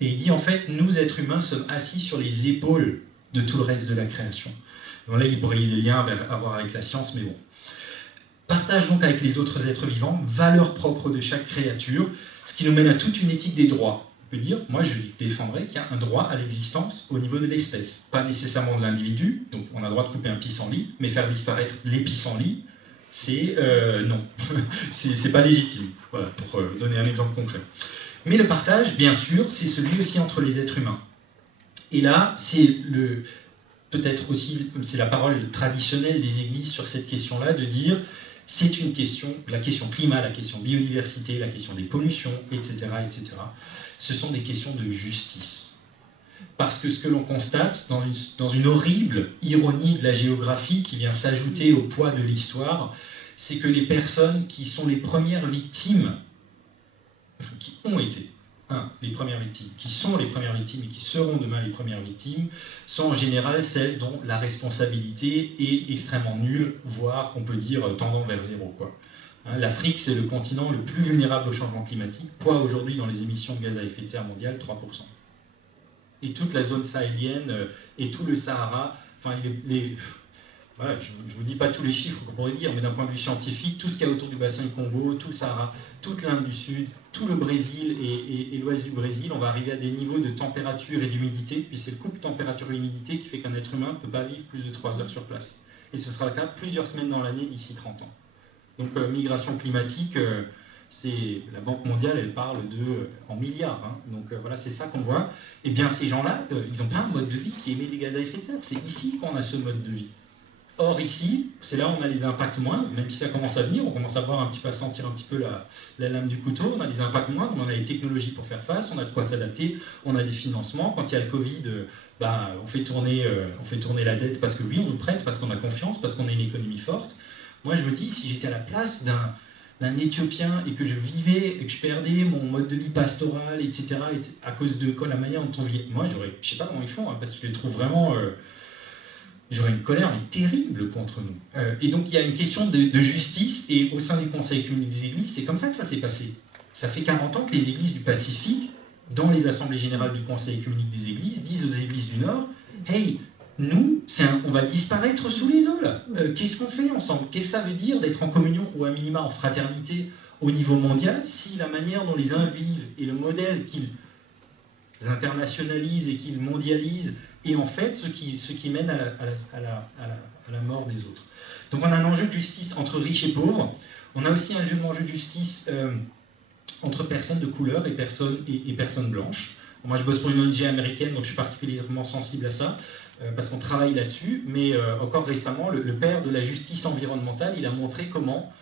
Et il dit en fait, nous êtres humains sommes assis sur les épaules de tout le reste de la création. Donc là, il pourrait y avoir des liens à voir avec la science, mais bon. Partage donc avec les autres êtres vivants, valeur propre de chaque créature, ce qui nous mène à toute une éthique des droits. On peut dire, moi je défendrais qu'il y a un droit à l'existence au niveau de l'espèce, pas nécessairement de l'individu, donc on a le droit de couper un pissenlit, mais faire disparaître les pissenlits, c'est non, c'est pas légitime, voilà, pour donner un exemple concret. Mais le partage, bien sûr, c'est celui aussi entre les êtres humains. Et là, c'est peut-être aussi, c'est la parole traditionnelle des églises sur cette question-là, de dire, c'est une question, la question climat, la question biodiversité, la question des pollutions, etc., etc., ce sont des questions de justice. Parce que ce que l'on constate, dans une horrible ironie de la géographie qui vient s'ajouter au poids de l'histoire, c'est que les personnes qui sont les premières victimes, qui ont été les premières victimes, qui sont les premières victimes et qui seront demain les premières victimes, sont en général celles dont la responsabilité est extrêmement nulle, voire, on peut dire, tendant vers zéro, quoi. L'Afrique, c'est le continent le plus vulnérable au changement climatique. Poids aujourd'hui dans les émissions de gaz à effet de serre mondiales, 3%. Et toute la zone sahélienne et tout le Sahara, enfin, voilà, je ne vous dis pas tous les chiffres qu'on pourrait dire, mais d'un point de vue scientifique, tout ce qu'il y a autour du bassin du Congo, tout le Sahara, toute l'Inde du Sud, tout le Brésil et l'ouest du Brésil, on va arriver à des niveaux de température et d'humidité, puis c'est le couple température et humidité qui fait qu'un être humain ne peut pas vivre plus de 3 heures sur place. Et ce sera le cas plusieurs semaines dans l'année d'ici 30 ans. Donc migration climatique, c'est la Banque mondiale, elle parle en milliards. Hein. Donc voilà, c'est ça qu'on voit. Et bien ces gens-là, ils n'ont pas un mode de vie qui émet des gaz à effet de serre. C'est ici qu'on a ce mode de vie. Or ici, c'est là où on a les impacts moindres, même si ça commence à venir, on commence à voir un petit peu, à sentir un petit peu la lame du couteau, on a des impacts moindres, on a les technologies pour faire face, on a de quoi s'adapter, on a des financements. Quand il y a le Covid, on fait tourner la dette parce que oui, on nous prête, parce qu'on a confiance, parce qu'on a une économie forte. Moi je me dis, si j'étais à la place d'un Éthiopien et que je vivais, et que je perdais mon mode de vie pastoral, etc., à cause de la manière dont on vit, moi je sais pas comment ils font, hein, parce que je les trouve vraiment... J'aurais une colère mais terrible contre nous. Et donc il y a une question de justice, et au sein des conseils communaux des églises, c'est comme ça que ça s'est passé. Ça fait 40 ans que les églises du Pacifique, dans les assemblées générales du conseil communal des églises, disent aux églises du Nord, « Hey, nous, on va disparaître sous les eaux là. Qu'est-ce qu'on fait ensemble? Qu'est-ce que ça veut dire d'être en communion ou à minima en fraternité au niveau mondial si la manière dont les uns vivent et le modèle qu'ils internationalisent et qu'ils mondialisent et en fait ce qui mène à la mort des autres. » Donc on a un enjeu de justice entre riches et pauvres. On a aussi un enjeu de justice entre personnes de couleur et personnes blanches. Bon, moi je bosse pour une ONG américaine, donc je suis particulièrement sensible à ça, parce qu'on travaille là-dessus. Mais encore récemment, le père de la justice environnementale, il a montré comment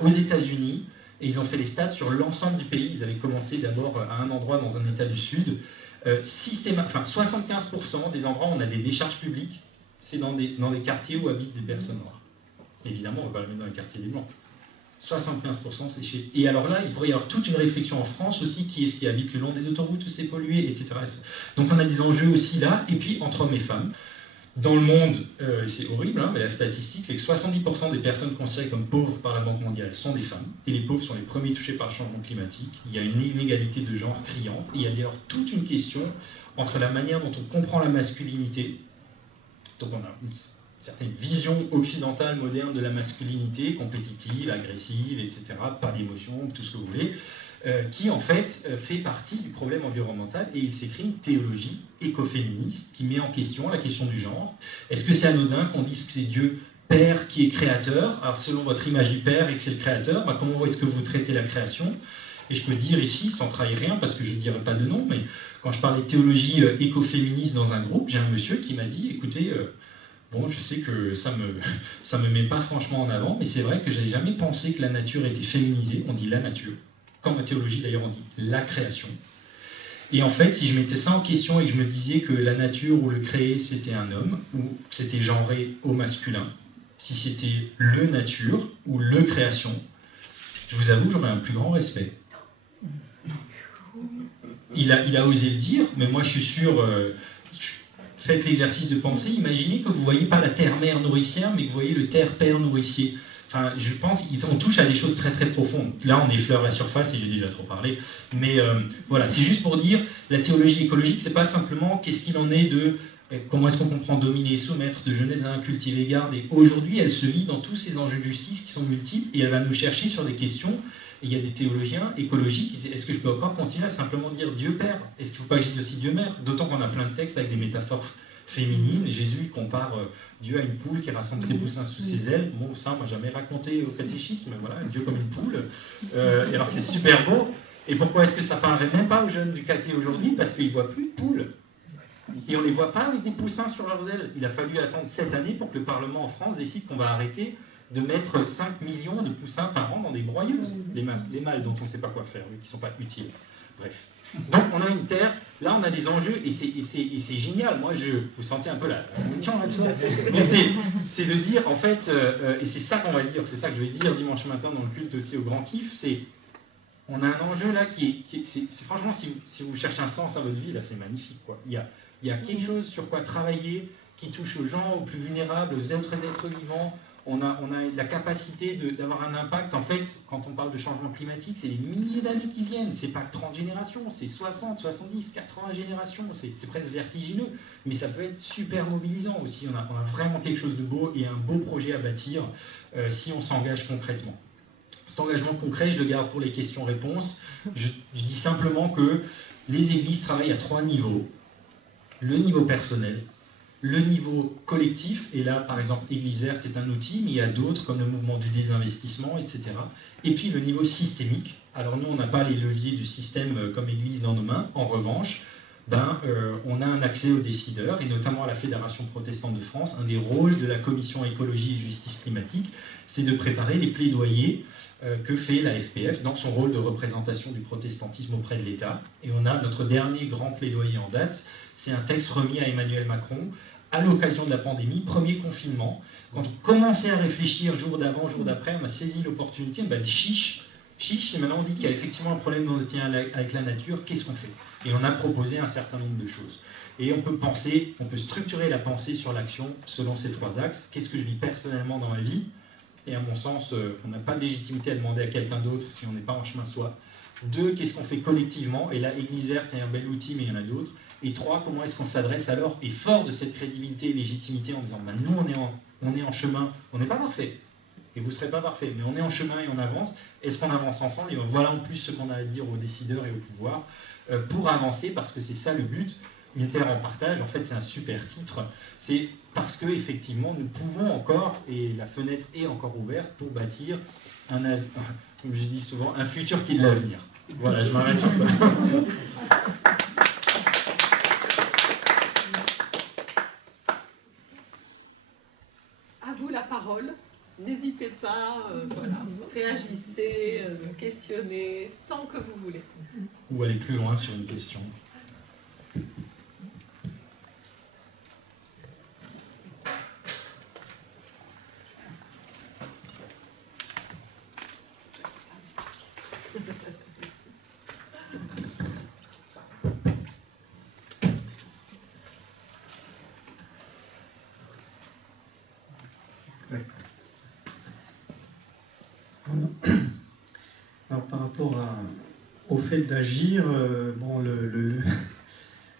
aux États-Unis, et ils ont fait les stats sur l'ensemble du pays, ils avaient commencé d'abord à un endroit dans un état du Sud, 75% des endroits où on a des décharges publiques, c'est dans des quartiers où habitent des personnes noires. Évidemment, on ne va pas le mettre dans les quartiers des blancs. 75% c'est chez... Et alors là, il pourrait y avoir toute une réflexion en France aussi, qui est-ce qui habite le long des autoroutes, où c'est pollué, etc. Donc on a des enjeux aussi là, et puis entre hommes et femmes. Dans le monde, c'est horrible, hein, mais la statistique, c'est que 70% des personnes considérées comme pauvres par la Banque mondiale sont des femmes, et les pauvres sont les premiers touchés par le changement climatique. Il y a une inégalité de genre criante, et il y a d'ailleurs toute une question entre la manière dont on comprend la masculinité. Donc on a une certaine vision occidentale moderne de la masculinité, compétitive, agressive, etc., pas d'émotion, tout ce que vous voulez, qui en fait fait partie du problème environnemental, et il s'écrit une théologie écoféministe qui met en question la question du genre. Est-ce que c'est anodin qu'on dise que c'est Dieu Père qui est créateur? Alors selon votre image du Père et que c'est le créateur, comment est-ce que vous traitez la création? Et je peux dire ici, sans trahir rien, parce que je ne dirai pas de nom, mais quand je parlais de théologie écoféministe dans un groupe, j'ai un monsieur qui m'a dit, écoutez, bon, je sais que ça me met pas franchement en avant, mais c'est vrai que j'avais jamais pensé que la nature était féminisée. On dit la nature. Comme en théologie, d'ailleurs, on dit la création. Et en fait, si je mettais ça en question et que je me disais que la nature ou le créé, c'était un homme, ou c'était genré au masculin, si c'était le nature ou le création, je vous avoue, j'aurais un plus grand respect. Il a osé le dire, mais moi je suis sûr... Faites l'exercice de pensée, imaginez que vous ne voyez pas la terre-mère nourricière, mais que vous voyez le terre-père nourricier. Enfin, je pense qu'on touche à des choses très très profondes. Là, on effleure la surface et j'ai déjà trop parlé. Mais voilà, c'est juste pour dire, la théologie écologique, c'est pas simplement qu'est-ce qu'il en est de comment est-ce qu'on comprend dominer et soumettre, de Genèse à 1, cultiver, garder. Aujourd'hui, elle se vit dans tous ces enjeux de justice qui sont multiples, et elle va nous chercher sur des questions. Et il y a des théologiens écologiques qui disent, est-ce que je peux encore continuer à simplement dire Dieu Père? Est-ce qu'il ne faut pas que je dise aussi Dieu Mère? D'autant qu'on a plein de textes avec des métaphores féminines. Jésus compare Dieu à une poule qui rassemble ses poussins sous ses ailes. Bon, ça, on m'a jamais raconté au catéchisme. Voilà, Dieu comme une poule. Et alors que c'est super beau. Et pourquoi est-ce que ça ne parlerait même pas aux jeunes du caté aujourd'hui? Parce qu'ils ne voient plus de poules. Et on ne les voit pas avec des poussins sur leurs ailes. Il a fallu attendre 7 années pour que le Parlement en France décide qu'on va arrêter de mettre 5 millions de poussins par an dans des broyeuses. Les mâles dont on ne sait pas quoi faire, qui ne sont pas utiles. Bref. Donc on a une terre, là on a des enjeux, et c'est génial. Moi, vous sentez un peu la conviction là-dessus. Mais c'est de dire, en fait, et c'est ça qu'on va dire, c'est ça que je vais dire dimanche matin dans le culte aussi au Grand Kiff, c'est on a un enjeu là franchement, si vous cherchez un sens à votre vie, là, c'est magnifique, quoi. Il y a quelque chose sur quoi travailler qui touche aux gens, aux plus vulnérables, aux autres êtres vivants. On a la capacité d'avoir un impact. En fait, quand on parle de changement climatique, c'est des milliers d'années qui viennent. C'est pas que 30 générations, c'est 60, 70, 80 générations. C'est presque vertigineux. Mais ça peut être super mobilisant aussi. On a vraiment quelque chose de beau et un beau projet à bâtir si on s'engage concrètement. Cet engagement concret, je le garde pour les questions-réponses. Je dis simplement que les églises travaillent à 3 niveaux. Le niveau personnel, le niveau collectif, et là par exemple Église Verte est un outil, mais il y a d'autres comme le mouvement du désinvestissement, etc. Et puis le niveau systémique. Alors nous on n'a pas les leviers du système comme Église dans nos mains, en revanche, on a un accès aux décideurs, et notamment à la Fédération protestante de France. Un des rôles de la Commission écologie et justice climatique, c'est de préparer les plaidoyers que fait la FPF dans son rôle de représentation du protestantisme auprès de l'État. Et on a notre dernier grand plaidoyer en date, c'est un texte remis à Emmanuel Macron à l'occasion de la pandémie, premier confinement. Quand on commençait à réfléchir jour d'avant, jour d'après, on a saisi l'opportunité, on a dit chiche, c'est maintenant on dit qu'il y a effectivement un problème d'entretien avec la nature, qu'est-ce qu'on fait? Et on a proposé un certain nombre de choses. Et on peut structurer la pensée sur l'action selon ces 3 axes. Qu'est-ce que je vis personnellement dans ma vie? Et à mon sens, on n'a pas de légitimité à demander à quelqu'un d'autre si on n'est pas en chemin soi. 2, qu'est-ce qu'on fait collectivement? Et là, Église Verte, c'est un bel outil, mais il y en a d'autres. Et 3, comment est-ce qu'on s'adresse alors, et fort de cette crédibilité et légitimité, en disant, nous, on est en chemin, on n'est pas parfait, et vous ne serez pas parfait, mais on est en chemin et on avance. Est-ce qu'on avance ensemble? Et voilà en plus ce qu'on a à dire aux décideurs et au pouvoir, pour avancer, parce que c'est ça le but. Une terre en partage, en fait, c'est un super titre. C'est parce que effectivement, nous pouvons encore, et la fenêtre est encore ouverte, pour bâtir comme je dis souvent, un futur qui est de l'avenir. Voilà, je m'arrête sur ça. À vous la parole. N'hésitez pas, réagissez, questionnez, tant que vous voulez. Ou aller plus loin sur une question. Alors par rapport au fait d'agir,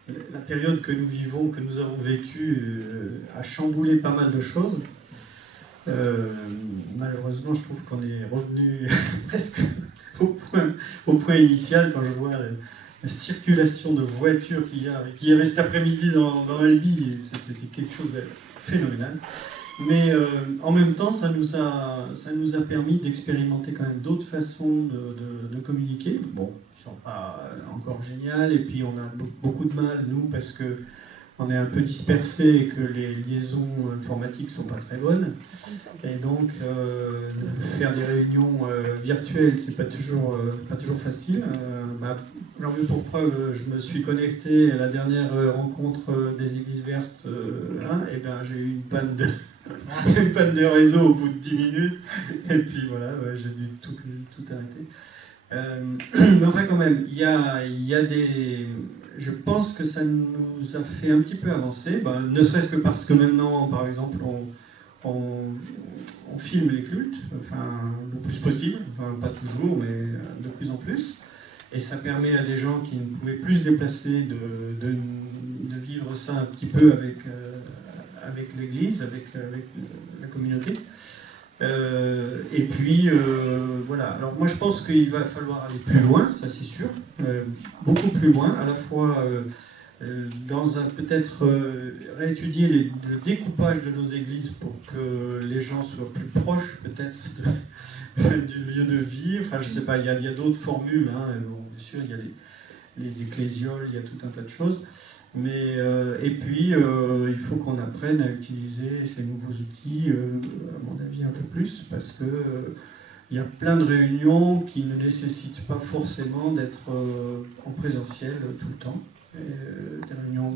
la période que nous vivons, que nous avons vécue, a chamboulé pas mal de choses. Malheureusement, je trouve qu'on est revenu presque au point initial quand je vois la circulation de voitures qu'il y avait cet après-midi dans Albi. C'était quelque chose de phénoménal. Mais en même temps, ça nous a permis d'expérimenter quand même d'autres façons de communiquer. Bon, ils ne sont pas encore géniales, et puis on a beaucoup de mal, nous, parce qu'on est un peu dispersés et que les liaisons informatiques ne sont pas très bonnes. Et donc, faire des réunions virtuelles, c'est pas toujours facile. J'en veux pour preuve, je me suis connecté à la dernière rencontre des Églises Vertes, et ben j'ai eu une panne de réseau au bout de 10 minutes, et puis voilà, j'ai dû tout arrêter. Mais enfin quand même, il y a des... Je pense que ça nous a fait un petit peu avancer, ne serait-ce que parce que maintenant, par exemple, on filme les cultes, le plus possible, pas toujours, mais de plus en plus. Et ça permet à des gens qui ne pouvaient plus se déplacer de vivre ça un petit peu avec l'Église, avec la communauté. Et puis, voilà. Alors moi, je pense qu'il va falloir aller plus loin, ça c'est sûr, beaucoup plus loin, à la fois peut-être réétudier le découpage de nos églises pour que les gens soient plus proches, peut-être, du lieu de vie. Enfin, je sais pas, il y a d'autres formules, bon, bien sûr, il y a les ecclésioles, il y a tout un tas de choses. Mais, et puis, il faut qu'on apprenne à utiliser ces nouveaux outils, à mon avis, un peu plus, parce que il y a plein de réunions qui ne nécessitent pas forcément d'être en présentiel tout le temps. Des réunions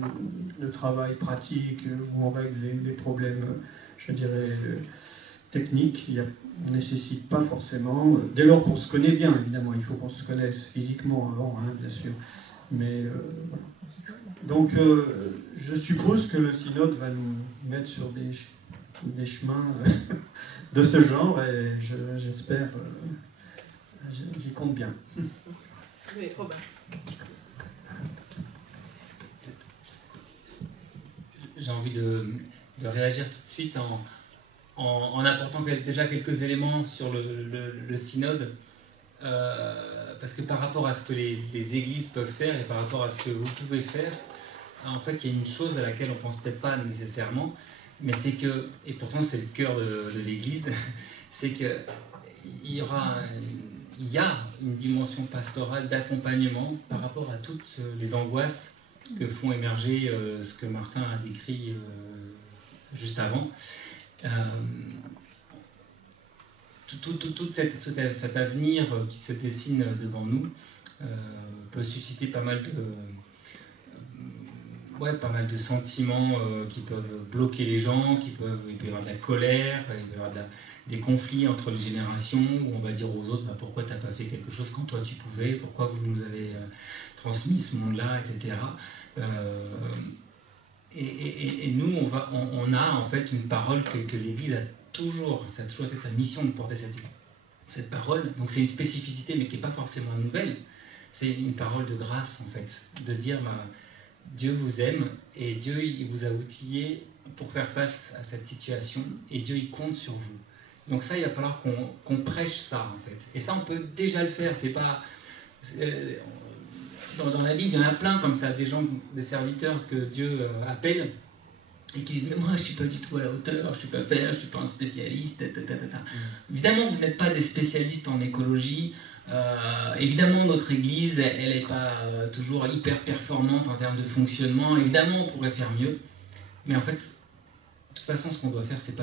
de travail pratique où on règle les problèmes, je dirais, technique. On ne nécessite pas forcément, dès lors qu'on se connaît bien, évidemment, il faut qu'on se connaisse physiquement avant, hein, bien sûr. Mais voilà. Donc, je suppose que le synode va nous mettre sur des chemins de ce genre, et j'espère, j'y compte bien. Oui, Robin. J'ai envie de réagir tout de suite en apportant déjà quelques éléments sur le synode, parce que par rapport à ce que les églises peuvent faire et par rapport à ce que vous pouvez faire, en fait, il y a une chose à laquelle on ne pense peut-être pas nécessairement, mais c'est que, et pourtant c'est le cœur de l'église, c'est qu'il y a une dimension pastorale d'accompagnement par rapport à toutes les angoisses que font émerger ce que Martin a décrit juste avant. Tout cet avenir qui se dessine devant nous peut susciter pas mal de sentiments qui peuvent bloquer les gens, il peut y avoir de la colère, il peut y avoir des conflits entre les générations, où on va dire aux autres pourquoi tu n'as pas fait quelque chose quand toi tu pouvais, pourquoi vous nous avez transmis ce monde-là, etc. Et nous, on a en fait une parole que l'Église ça a toujours été sa mission de porter cette parole. Donc c'est une spécificité, mais qui n'est pas forcément nouvelle. C'est une parole de grâce, en fait, de dire Dieu vous aime et Dieu il vous a outillé pour faire face à cette situation et Dieu il compte sur vous. Donc ça, il va falloir qu'on prêche ça, en fait. Et ça, on peut déjà le faire. C'est pas dans la Bible, il y en a plein comme ça, des gens, des serviteurs que Dieu appelle et qui disent mais moi je suis pas du tout à la hauteur, je suis pas faire, je suis pas un spécialiste, Évidemment, vous n'êtes pas des spécialistes en écologie. Évidemment, notre église, elle n'est pas toujours hyper performante en termes de fonctionnement. Évidemment, on pourrait faire mieux. Mais en fait, de toute façon, ce qu'on doit faire, c'est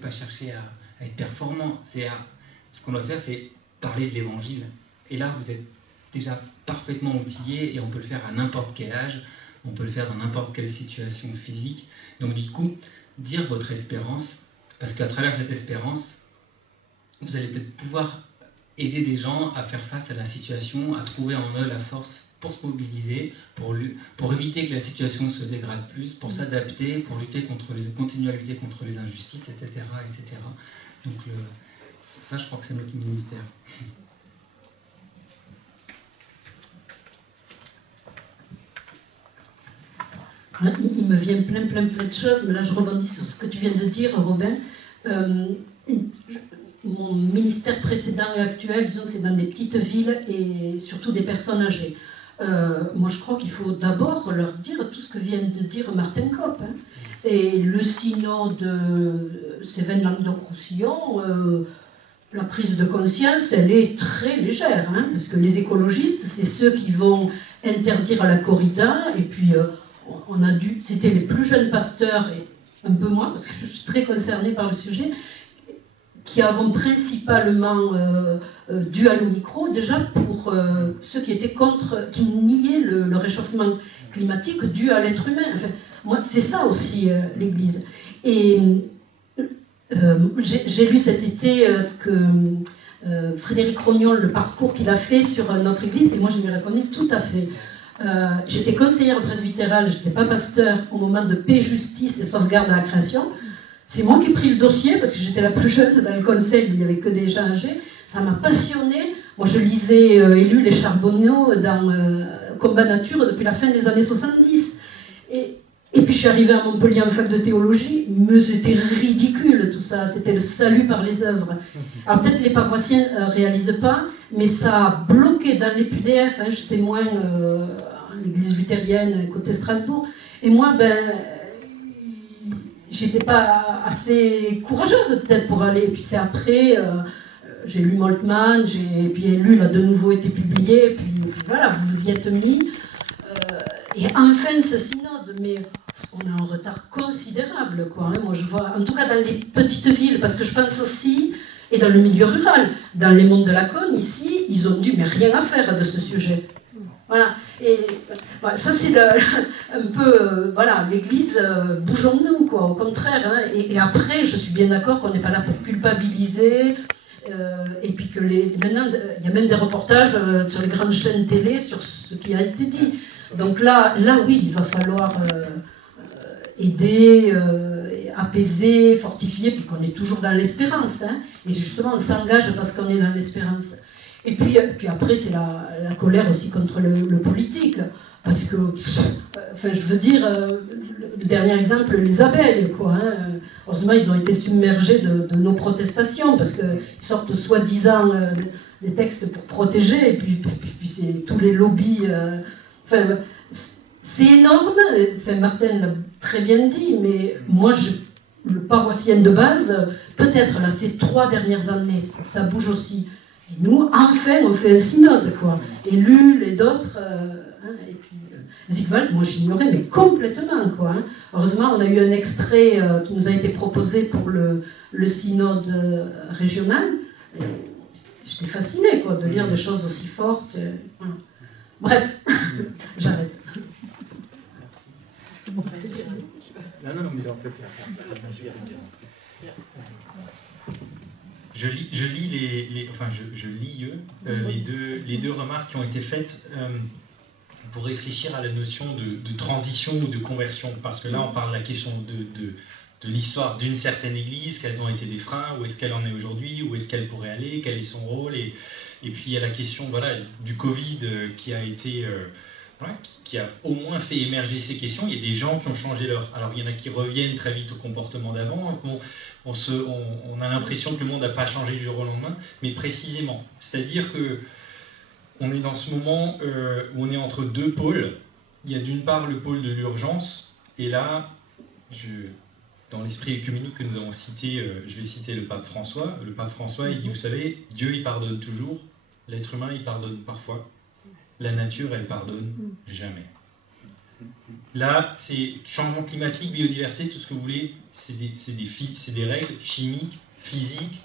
pas chercher à être performant. Ce qu'on doit faire, c'est parler de l'évangile. Et là, vous êtes déjà parfaitement outillés et on peut le faire à n'importe quel âge. On peut le faire dans n'importe quelle situation physique. Donc du coup, dire votre espérance, parce qu'à travers cette espérance, vous allez peut-être pouvoir aider des gens à faire face à la situation, à trouver en eux la force pour se mobiliser, pour éviter que la situation se dégrade plus, pour s'adapter, pour continuer à lutter contre les injustices, etc. etc. Donc ça, je crois que c'est notre ministère. Il me vient plein de choses, mais là je rebondis sur ce que tu viens de dire, Robin. Mon ministère précédent et actuel, disons que c'est dans des petites villes et surtout des personnes âgées. Moi je crois qu'il faut d'abord leur dire tout ce que vient de dire Martin Kopp. Hein. Et le synode Cévennes-Languedoc-Roussillon, la prise de conscience, elle est très légère, hein, parce que les écologistes, c'est ceux qui vont interdire la corrida, et puis c'était les plus jeunes pasteurs, et un peu moins, parce que je suis très concernée par le sujet, qui avons principalement dû à l'Omicron, déjà pour ceux qui étaient qui niaient le réchauffement climatique dû à l'être humain. Enfin, moi, c'est ça aussi l'Église. Et j'ai lu cet été ce que Frédéric Rognol, le parcours qu'il a fait sur notre Église, et moi je m'y reconnais tout à fait. J'étais conseillère presbytérale, je n'étais pas pasteur au moment de paix, justice et sauvegarde de la création. C'est moi qui ai pris le dossier, parce que j'étais la plus jeune dans le conseil, il n'y avait que des gens âgés. Ça m'a passionnée. Moi, je lisais Élu les Charbonneaux dans Combat Nature depuis la fin des années 70. Et puis, je suis arrivée à Montpellier en fac de théologie, mais c'était ridicule tout ça. C'était le salut par les œuvres. Alors, peut-être les paroissiens ne réalisent pas, mais ça a bloqué dans les PUDF, hein, je sais moins, l'église luthérienne côté Strasbourg. Et moi, j'étais pas assez courageuse peut-être pour aller. Et puis c'est après, j'ai lu Moltmann, et puis Élu a de nouveau été publié, puis voilà, vous vous y êtes mis. Et enfin ce synode, mais on a un retard considérable, quoi. Hein. Moi je vois, en tout cas dans les petites villes, parce que je pense aussi, et dans le milieu rural, dans les monts de la Cône, ici, ils ont dû mais rien à faire de ce sujet. Voilà. Et Voilà, ça c'est un peu, voilà, l'Église, bougeons-nous, quoi, au contraire. Hein, et après, je suis bien d'accord qu'on n'est pas là pour culpabiliser, et puis que maintenant, il y a même des reportages sur les grandes chaînes télé sur ce qui a été dit. Donc là oui, il va falloir aider, apaiser, fortifier, puis qu'on est toujours dans l'espérance. Hein, et justement, on s'engage parce qu'on est dans l'espérance. Et puis après, c'est la colère aussi contre le politique. Parce que, enfin, je veux dire, le dernier exemple, les abeilles, quoi. Hein. Heureusement, ils ont été submergés de nos protestations, parce qu'ils sortent soi-disant des textes pour protéger, et puis c'est tous les lobbies. Enfin, c'est énorme, enfin, Martin l'a très bien dit, mais moi, le paroissien de base, peut-être là, ces 3 dernières années, ça bouge aussi. Et nous, enfin, on fait un synode, quoi. Et Lul et d'autres. Et puis Zigwald, moi j'ignorais, mais complètement, quoi. Hein. Heureusement, on a eu un extrait qui nous a été proposé pour le synode régional. J'étais fascinée, quoi, de lire des choses aussi fortes. Voilà. Bref, j'arrête. Non, mais en fait, je lis les deux remarques qui ont été faites pour réfléchir à la notion de transition ou de conversion, parce que là on parle de la question de l'histoire d'une certaine église, quels ont été des freins, où est-ce qu'elle en est aujourd'hui, où est-ce qu'elle pourrait aller, quel est son rôle, et puis il y a la question du Covid qui a été... qui a au moins fait émerger ces questions. Il y a des gens qui ont changé leur... Alors il y en a qui reviennent très vite au comportement d'avant, on a l'impression que le monde n'a pas changé du jour au lendemain, mais précisément. C'est-à-dire que on est dans ce moment où on est entre 2 pôles. Il y a d'une part le pôle de l'urgence, et là, dans l'esprit œcuménique que nous avons cité, je vais citer le pape François. Le pape François, il dit, vous savez, Dieu, il pardonne toujours, l'être humain, il pardonne parfois, la nature, elle pardonne jamais. Là, c'est changement climatique, biodiversité, tout ce que vous voulez, c'est des règles chimiques, physiques,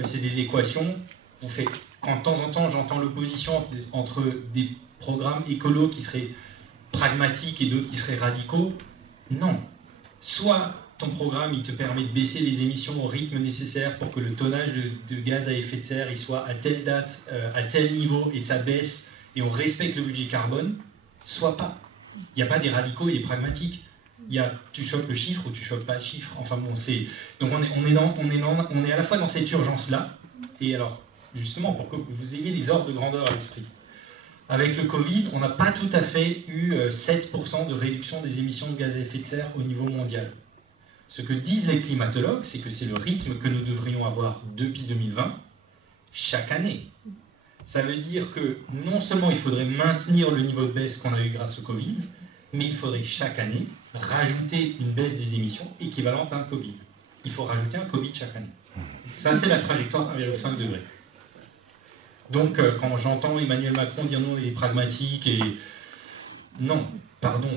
c'est des équations. Quand de temps en temps j'entends l'opposition entre des programmes écolos qui seraient pragmatiques et d'autres qui seraient radicaux, non. Soit ton programme il te permet de baisser les émissions au rythme nécessaire pour que le tonnage de gaz à effet de serre il soit à telle date, à tel niveau, et ça baisse, et on respecte le budget carbone, soit pas. Il n'y a pas des radicaux et des pragmatiques. Tu chopes le chiffre ou tu chopes pas le chiffre. Enfin bon, donc on est à la fois dans cette urgence-là, et alors, justement, pour que vous ayez les ordres de grandeur à l'esprit. Avec le Covid, on n'a pas tout à fait eu 7% de réduction des émissions de gaz à effet de serre au niveau mondial. Ce que disent les climatologues, c'est que c'est le rythme que nous devrions avoir depuis 2020, chaque année. Ça veut dire que non seulement il faudrait maintenir le niveau de baisse qu'on a eu grâce au Covid, mais il faudrait chaque année rajouter une baisse des émissions équivalente à un Covid. Il faut rajouter un Covid chaque année. Ça, c'est la trajectoire 1,5 degré. Donc, quand j'entends Emmanuel Macron dire non, il est pragmatique, et non, pardon.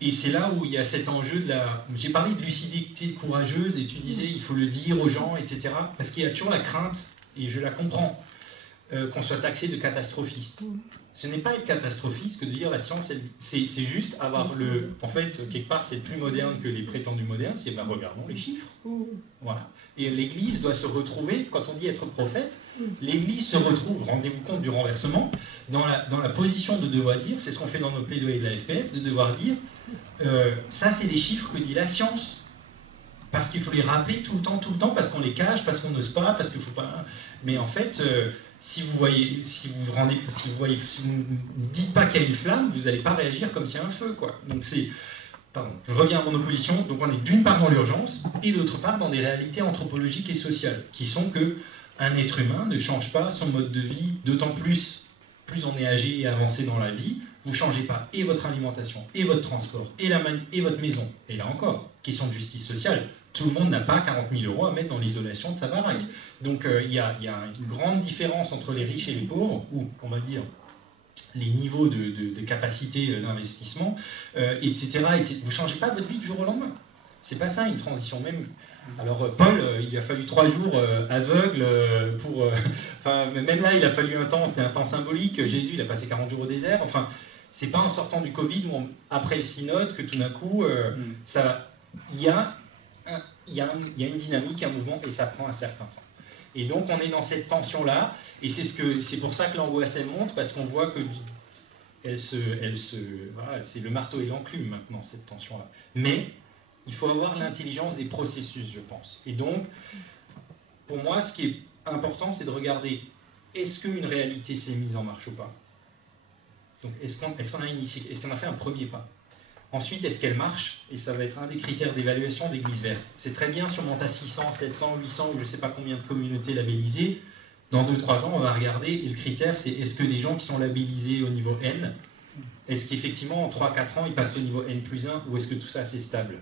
Et c'est là où il y a cet enjeu de la... J'ai parlé de lucidité courageuse, et tu disais, il faut le dire aux gens, etc. Parce qu'il y a toujours la crainte, et je la comprends, qu'on soit taxé de catastrophiste. Ce n'est pas être catastrophiste que de dire la science, c'est juste avoir le... En fait, quelque part, c'est plus moderne que les prétendus modernes, c'est regardons les chiffres. Voilà. Et l'Église doit se retrouver, quand on dit être prophète, l'Église se retrouve, rendez-vous compte du renversement, dans la position de devoir dire, c'est ce qu'on fait dans nos plaidoyers de la FPF, de devoir dire, ça c'est des chiffres que dit la science. Parce qu'il faut les rappeler tout le temps, parce qu'on les cache, parce qu'on n'ose pas, parce qu'il ne faut pas... Mais en fait... si vous ne dites pas qu'il y a une flamme, vous n'allez pas réagir comme s'il y a un feu, quoi. Donc je reviens à mon opposition. Donc on est d'une part dans l'urgence et d'autre part dans des réalités anthropologiques et sociales qui sont que un être humain ne change pas son mode de vie, d'autant plus on est âgé et avancé dans la vie, vous ne changez pas et votre alimentation, et votre transport, et votre maison. Et là encore, question de justice sociale. Tout le monde n'a pas 40 000 € à mettre dans l'isolation de sa baraque. Donc il y a une grande différence entre les riches et les pauvres, ou on va dire les niveaux de capacité d'investissement, etc. Vous ne changez pas votre vie du jour au lendemain. C'est pas ça une transition même. Alors Paul, il a fallu 3 jours aveugle pour... même là, il a fallu un temps, c'est un temps symbolique. Jésus, il a passé 40 jours au désert. Enfin, C'est pas en sortant du Covid ou après le synode que tout d'un coup, il y a une dynamique, un mouvement, et ça prend un certain temps. Et donc on est dans cette tension-là, et c'est pour ça que l'angoisse elle monte, parce qu'on voit que voilà, c'est le marteau et l'enclume maintenant, cette tension-là. Mais il faut avoir l'intelligence des processus, je pense. Et donc, pour moi, ce qui est important, c'est de regarder, est-ce qu'une réalité s'est mise en marche ou pas? Donc, est-ce qu'on a fait un premier pas? Ensuite, est-ce qu'elle marche? Et ça va être un des critères d'évaluation d'Église verte. C'est très bien si on monte à 600, 700, 800 ou je ne sais pas combien de communautés labellisées. Dans 2-3 ans, on va regarder, et le critère, c'est est-ce que les gens qui sont labellisés au niveau N, est-ce qu'effectivement, en 3-4 ans, ils passent au niveau N+1, ou est-ce que tout ça, c'est stable?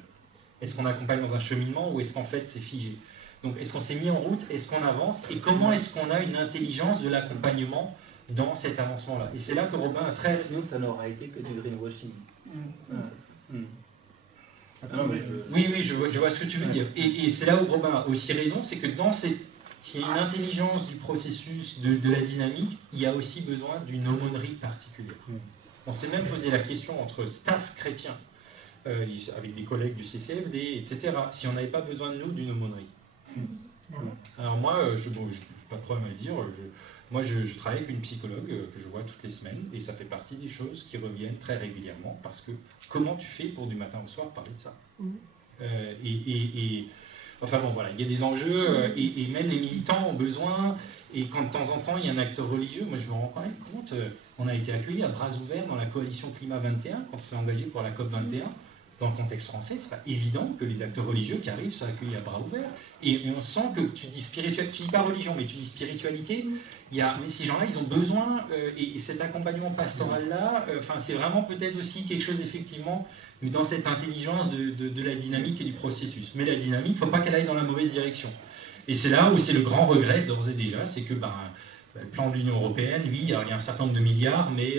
Est-ce qu'on accompagne dans un cheminement, ou est-ce qu'en fait, c'est figé? Donc, est-ce qu'on s'est mis en route? Est-ce qu'on avance? Et comment est-ce qu'on a une intelligence de l'accompagnement dans cet avancement-là? Et c'est là que Robin a très... Sinon, ça n'aura été que du greenwashing. Oui, je vois ce que tu veux dire. Et c'est là où Robin a aussi raison, c'est que s'il y a une intelligence du processus, de la dynamique, il y a aussi besoin d'une aumônerie particulière. On s'est même posé la question entre staff chrétien, avec des collègues du CCFD, etc., si on n'avait pas besoin de nous d'une aumônerie. Alors moi, je n'ai pas de problème à le dire, moi je travaille avec une psychologue que je vois toutes les semaines, et ça fait partie des choses qui reviennent très régulièrement, parce que comment tu fais pour du matin au soir parler de ça? Enfin bon, voilà, il y a des enjeux, et même les militants ont besoin, et quand de temps en temps il y a un acteur religieux, moi je me rends quand même compte, on a été accueillis à bras ouverts dans la coalition Climat 21, quand on s'est engagé pour la COP 21, dans le contexte français, c'est pas évident que les acteurs religieux qui arrivent soient accueillis à bras ouverts, et on sent que tu dis spiritualité, tu dis pas religion, mais tu dis spiritualité, mais ces gens-là, ils ont besoin, et cet accompagnement pastoral-là, c'est vraiment peut-être aussi quelque chose, effectivement, mais dans cette intelligence de la dynamique et du processus. Mais la dynamique, il ne faut pas qu'elle aille dans la mauvaise direction. Et c'est là où c'est le grand regret, d'ores et déjà, c'est que le plan de l'Union européenne, oui, il y a un certain nombre de milliards, mais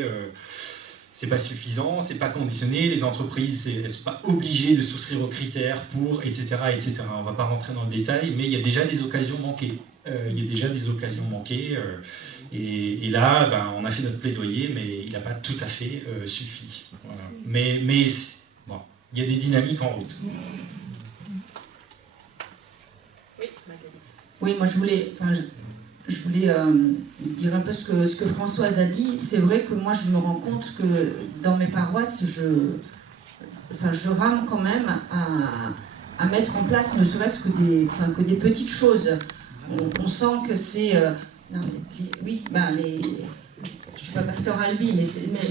c'est pas suffisant, c'est pas conditionné, les entreprises ne sont pas obligées de souscrire aux critères pour, etc., etc. On ne va pas rentrer dans le détail, mais il y a déjà des occasions manquées. Et là, on a fait notre plaidoyer, mais il n'a pas tout à fait suffi. Voilà. Mais bon, il y a des dynamiques en route. Oui, Magali. Oui, moi je voulais dire un peu ce que Françoise a dit. C'est vrai que moi je me rends compte que dans mes paroisses, je rame quand même à mettre en place ne serait-ce que des petites choses. On sent que c'est... je ne suis pas pasteur Albi,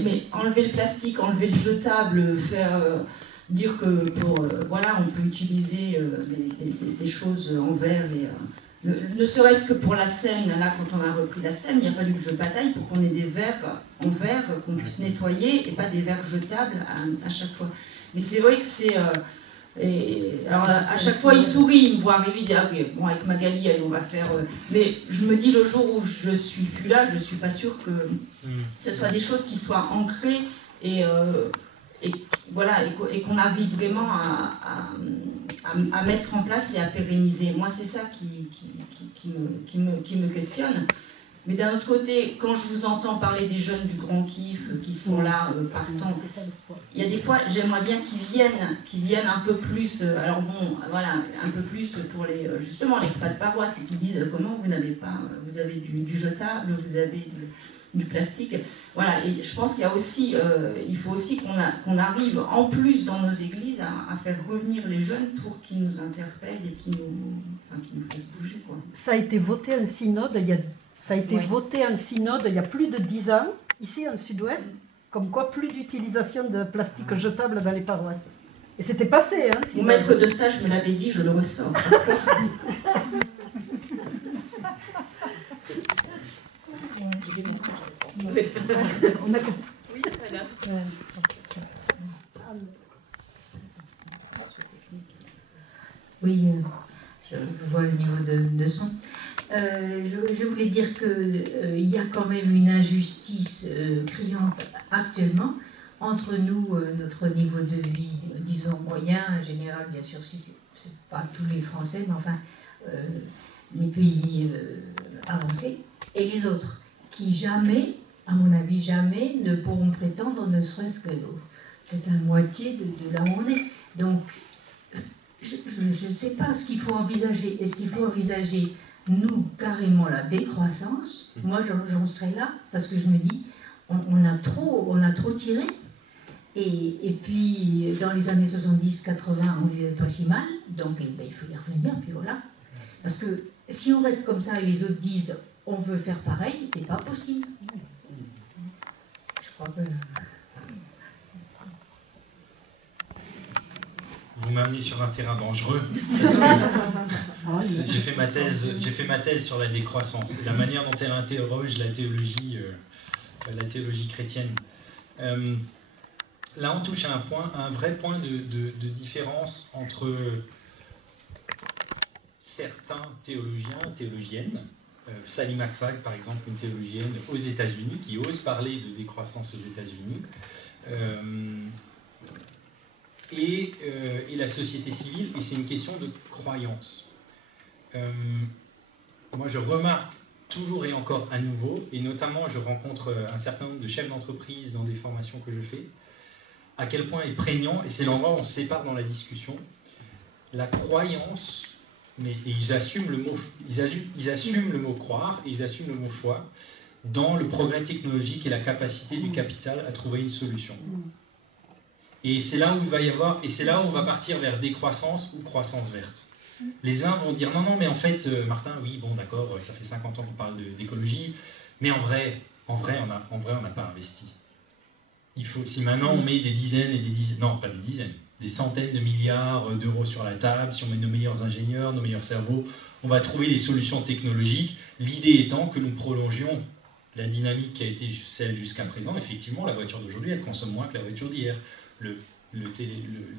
mais enlever le plastique, enlever le jetable, dire que on peut utiliser des choses en verre. Ne serait-ce que pour la Seine, là quand on a repris la Seine, il a fallu que je bataille pour qu'on ait des verres en verre qu'on puisse nettoyer et pas des verres jetables à chaque fois. Mais c'est vrai que c'est... alors à chaque fois il sourit, il me voit arriver, il dit ah oui, bon avec Magali on va faire... Mais je me dis le jour où je suis plus là, je suis pas sûre que ce soit des choses qui soient ancrées et qu'on arrive vraiment à mettre en place et à pérenniser. Moi c'est ça qui me questionne. Mais d'un autre côté, quand je vous entends parler des jeunes du Grand Kiff qui sont là partant, il y a des fois, j'aimerais bien qu'ils viennent un peu plus, un peu plus pour justement les repas de paroisse, et qu'ils disent comment vous n'avez pas, vous avez du jetable, vous avez du plastique. Voilà, et je pense qu'il y a aussi, il faut aussi qu'on arrive en plus dans nos églises à faire revenir les jeunes pour qu'ils nous interpellent et qu'ils nous fassent bouger, quoi. Ça a été voté en synode voté en synode il y a plus de 10 ans, ici en Sud-Ouest, comme quoi plus d'utilisation de plastique jetable dans les paroisses. Et c'était passé. Mon maître de stage me l'avait dit, je le ressors. On a... Oui, voilà. Oui, je vois le niveau de son. Je voulais dire qu'il y a quand même une injustice criante actuellement entre nous, notre niveau de vie, disons moyen, en général, bien sûr, si c'est pas tous les Français, mais enfin, les pays avancés, et les autres, qui jamais à mon avis, jamais ne pourront prétendre ne serait-ce que peut-être la moitié de là où on est. Donc, je ne sais pas ce qu'il faut envisager. Est-ce qu'il faut envisager, nous, carrément la décroissance? Moi, j'en serais là, parce que je me dis, on a trop tiré. Et puis, dans les années 70-80, on vivait pas si mal, donc il faut y revenir, puis voilà. Parce que si on reste comme ça et les autres disent on veut faire pareil, c'est pas possible. Je crois que... Vous m'amenez sur un terrain dangereux. J'ai fait ma thèse sur la décroissance, la manière dont elle interroge la théologie chrétienne. Là, on touche à un vrai point de différence entre certains théologiens, théologiennes. Sally McFadden, par exemple, une théologienne aux États-Unis, qui ose parler de décroissance aux États-Unis, et la société civile, et c'est une question de croyance. Moi, je remarque toujours et encore à nouveau, et notamment je rencontre un certain nombre de chefs d'entreprise dans des formations que je fais, à quel point est prégnant, et c'est l'endroit où on se sépare dans la discussion, la croyance, mais et ils assument le mot croire, et ils assument le mot foi, dans le progrès technologique et la capacité du capital à trouver une solution. Et c'est là où il va y avoir, et c'est là où on va partir vers décroissance ou croissance verte. Les uns vont dire non, mais en fait, Martin, oui, bon, d'accord, ça fait 50 ans qu'on parle d'écologie, mais en vrai, on n'a pas investi. Si maintenant on met des dizaines et des dizaines, non, pas des dizaines, des centaines de milliards d'euros sur la table, si on met nos meilleurs ingénieurs, nos meilleurs cerveaux, on va trouver des solutions technologiques. L'idée étant que nous prolongions la dynamique qui a été celle jusqu'à présent. Effectivement, la voiture d'aujourd'hui, elle consomme moins que la voiture d'hier. Le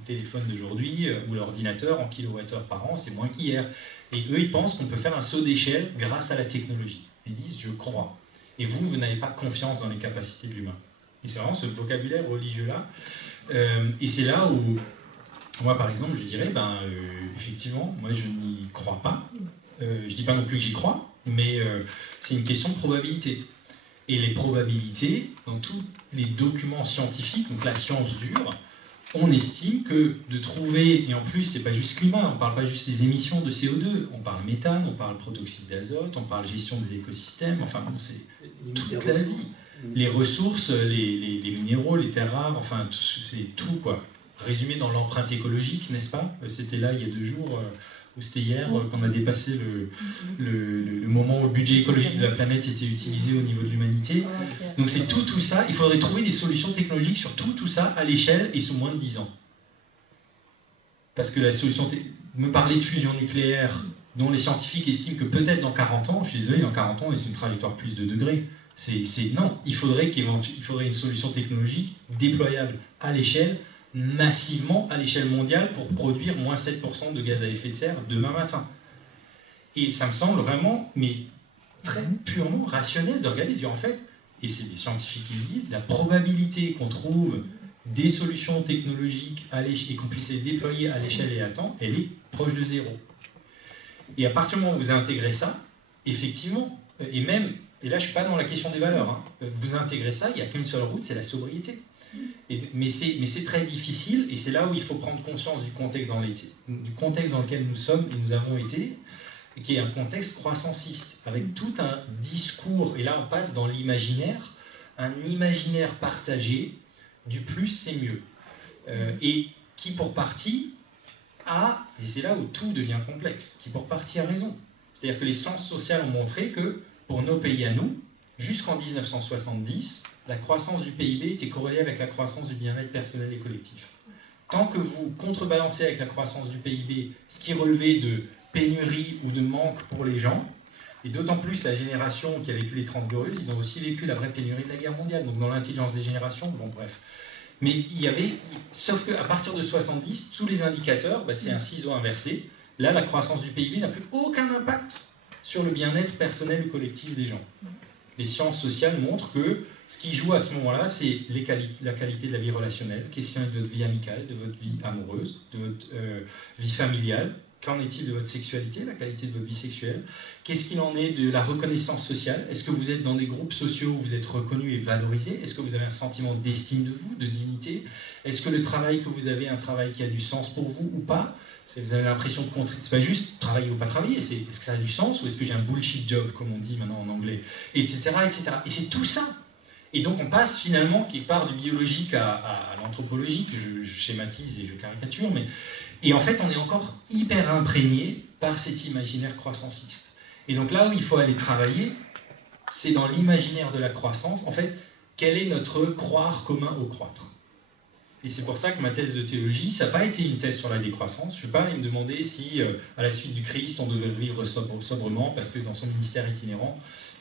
téléphone d'aujourd'hui ou l'ordinateur en kilowattheure par an, c'est moins qu'hier. Et eux, ils pensent qu'on peut faire un saut d'échelle grâce à la technologie. Ils disent « je crois ». Et vous n'avez pas confiance dans les capacités de l'humain. Et c'est vraiment ce vocabulaire religieux-là. Et c'est là où, moi par exemple, je dirais, effectivement, moi je n'y crois pas. Je ne dis pas non plus que j'y crois, mais c'est une question de probabilité. Et les probabilités, dans tous les documents scientifiques, donc la science dure, on estime que de trouver, et en plus c'est pas juste climat, on ne parle pas juste des émissions de CO2, on parle méthane, on parle protoxyde d'azote, on parle gestion des écosystèmes, enfin bon, c'est toute la vie. Les ressources, les minéraux, les terres rares, enfin c'est tout quoi. Résumé dans l'empreinte écologique, n'est-ce pas? C'était là il y a 2 jours, ou c'était hier, qu'on a dépassé le moment où le budget écologique de la planète était utilisé au niveau de l'humanité. Donc c'est tout ça, il faudrait trouver des solutions technologiques sur tout ça à l'échelle et sous moins de 10 ans. Parce que la solution, me parler de fusion nucléaire, dont les scientifiques estiment que peut-être dans 40 ans, je suis désolé, dans 40 ans, on est sur une trajectoire plus de degrés. Non, il faudrait une solution technologique déployable à l'échelle, massivement à l'échelle mondiale pour produire moins 7% de gaz à effet de serre demain matin. Et ça me semble vraiment, mais très purement rationnel de regarder, en fait, et c'est des scientifiques qui le disent, la probabilité qu'on trouve des solutions technologiques et qu'on puisse les déployer à l'échelle et à temps, elle est proche de 0. Et à partir du moment où vous intégrez ça, effectivement, et là je ne suis pas dans la question des valeurs, vous intégrez ça, il n'y a qu'une seule route, c'est la sobriété. Mais c'est très difficile, et c'est là où il faut prendre conscience du contexte dans lequel nous sommes et nous avons été, qui est un contexte croissanciste, avec tout un discours, et là on passe dans l'imaginaire, un imaginaire partagé du plus c'est mieux, et qui pour partie et c'est là où tout devient complexe, qui pour partie a raison. C'est-à-dire que les sciences sociales ont montré que pour nos pays à nous, jusqu'en 1970, la croissance du PIB était corrélée avec la croissance du bien-être personnel et collectif. Tant que vous contrebalancez avec la croissance du PIB ce qui relevait de pénurie ou de manque pour les gens, et d'autant plus la génération qui a vécu les 30 glorieuses, ils ont aussi vécu la vraie pénurie de la guerre mondiale, donc dans l'intelligence des générations, bon bref. Mais sauf qu'à partir de 70, tous les indicateurs, c'est un ciseau inversé. Là, la croissance du PIB n'a plus aucun impact sur le bien-être personnel et collectif des gens. Les sciences sociales montrent que ce qui joue à ce moment-là, c'est la qualité de la vie relationnelle, question de votre vie amicale, de votre vie amoureuse, de votre vie familiale, Qu'en est-il de votre sexualité, la qualité de votre vie sexuelle? Qu'est-ce qu'il en est de la reconnaissance sociale? Est-ce que vous êtes dans des groupes sociaux où vous êtes reconnu et valorisé? Est-ce que vous avez un sentiment d'estime de vous, de dignité? Est-ce que le travail que vous avez est un travail qui a du sens pour vous ou pas? Vous avez l'impression de contribuer. C'est pas juste travailler ou pas travailler, c'est est-ce que ça a du sens ou est-ce que j'ai un bullshit job, comme on dit maintenant en anglais, etc. etc. Et c'est tout ça. Et donc on passe finalement, qui part du biologique à l'anthropologique, je schématise et je caricature, mais... Et en fait on est encore hyper imprégné par cet imaginaire croissanciste. Et donc là où il faut aller travailler, c'est dans l'imaginaire de la croissance, en fait, quel est notre croire commun au croître. Et c'est pour ça que ma thèse de théologie, ça n'a pas été une thèse sur la décroissance. Je ne suis pas allé me demander si, à la suite du Christ, on devait vivre sobrement, parce que dans son ministère itinérant,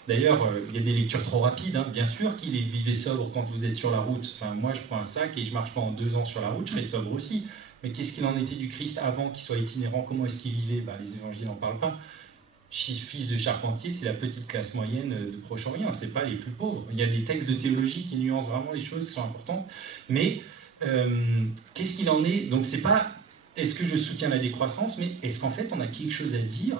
d'ailleurs, il y a des lectures trop rapides, hein. Bien sûr qu'il est vivez sobre quand vous êtes sur la route. Enfin, moi, je prends un sac et je marche pas en 2 ans sur la route, je serai sobre aussi. Mais qu'est-ce qu'il en était du Christ avant qu'il soit itinérant? Comment est-ce qu'il vivait? Les évangiles n'en parlent pas. Fils de charpentier, c'est la petite classe moyenne de Proche-Orient, c'est pas les plus pauvres. Il y a des textes de théologie qui nuancent vraiment les choses qui sont importantes, mais qu'est-ce qu'il en est? Donc c'est pas est-ce que je soutiens la décroissance, mais est-ce qu'en fait on a quelque chose à dire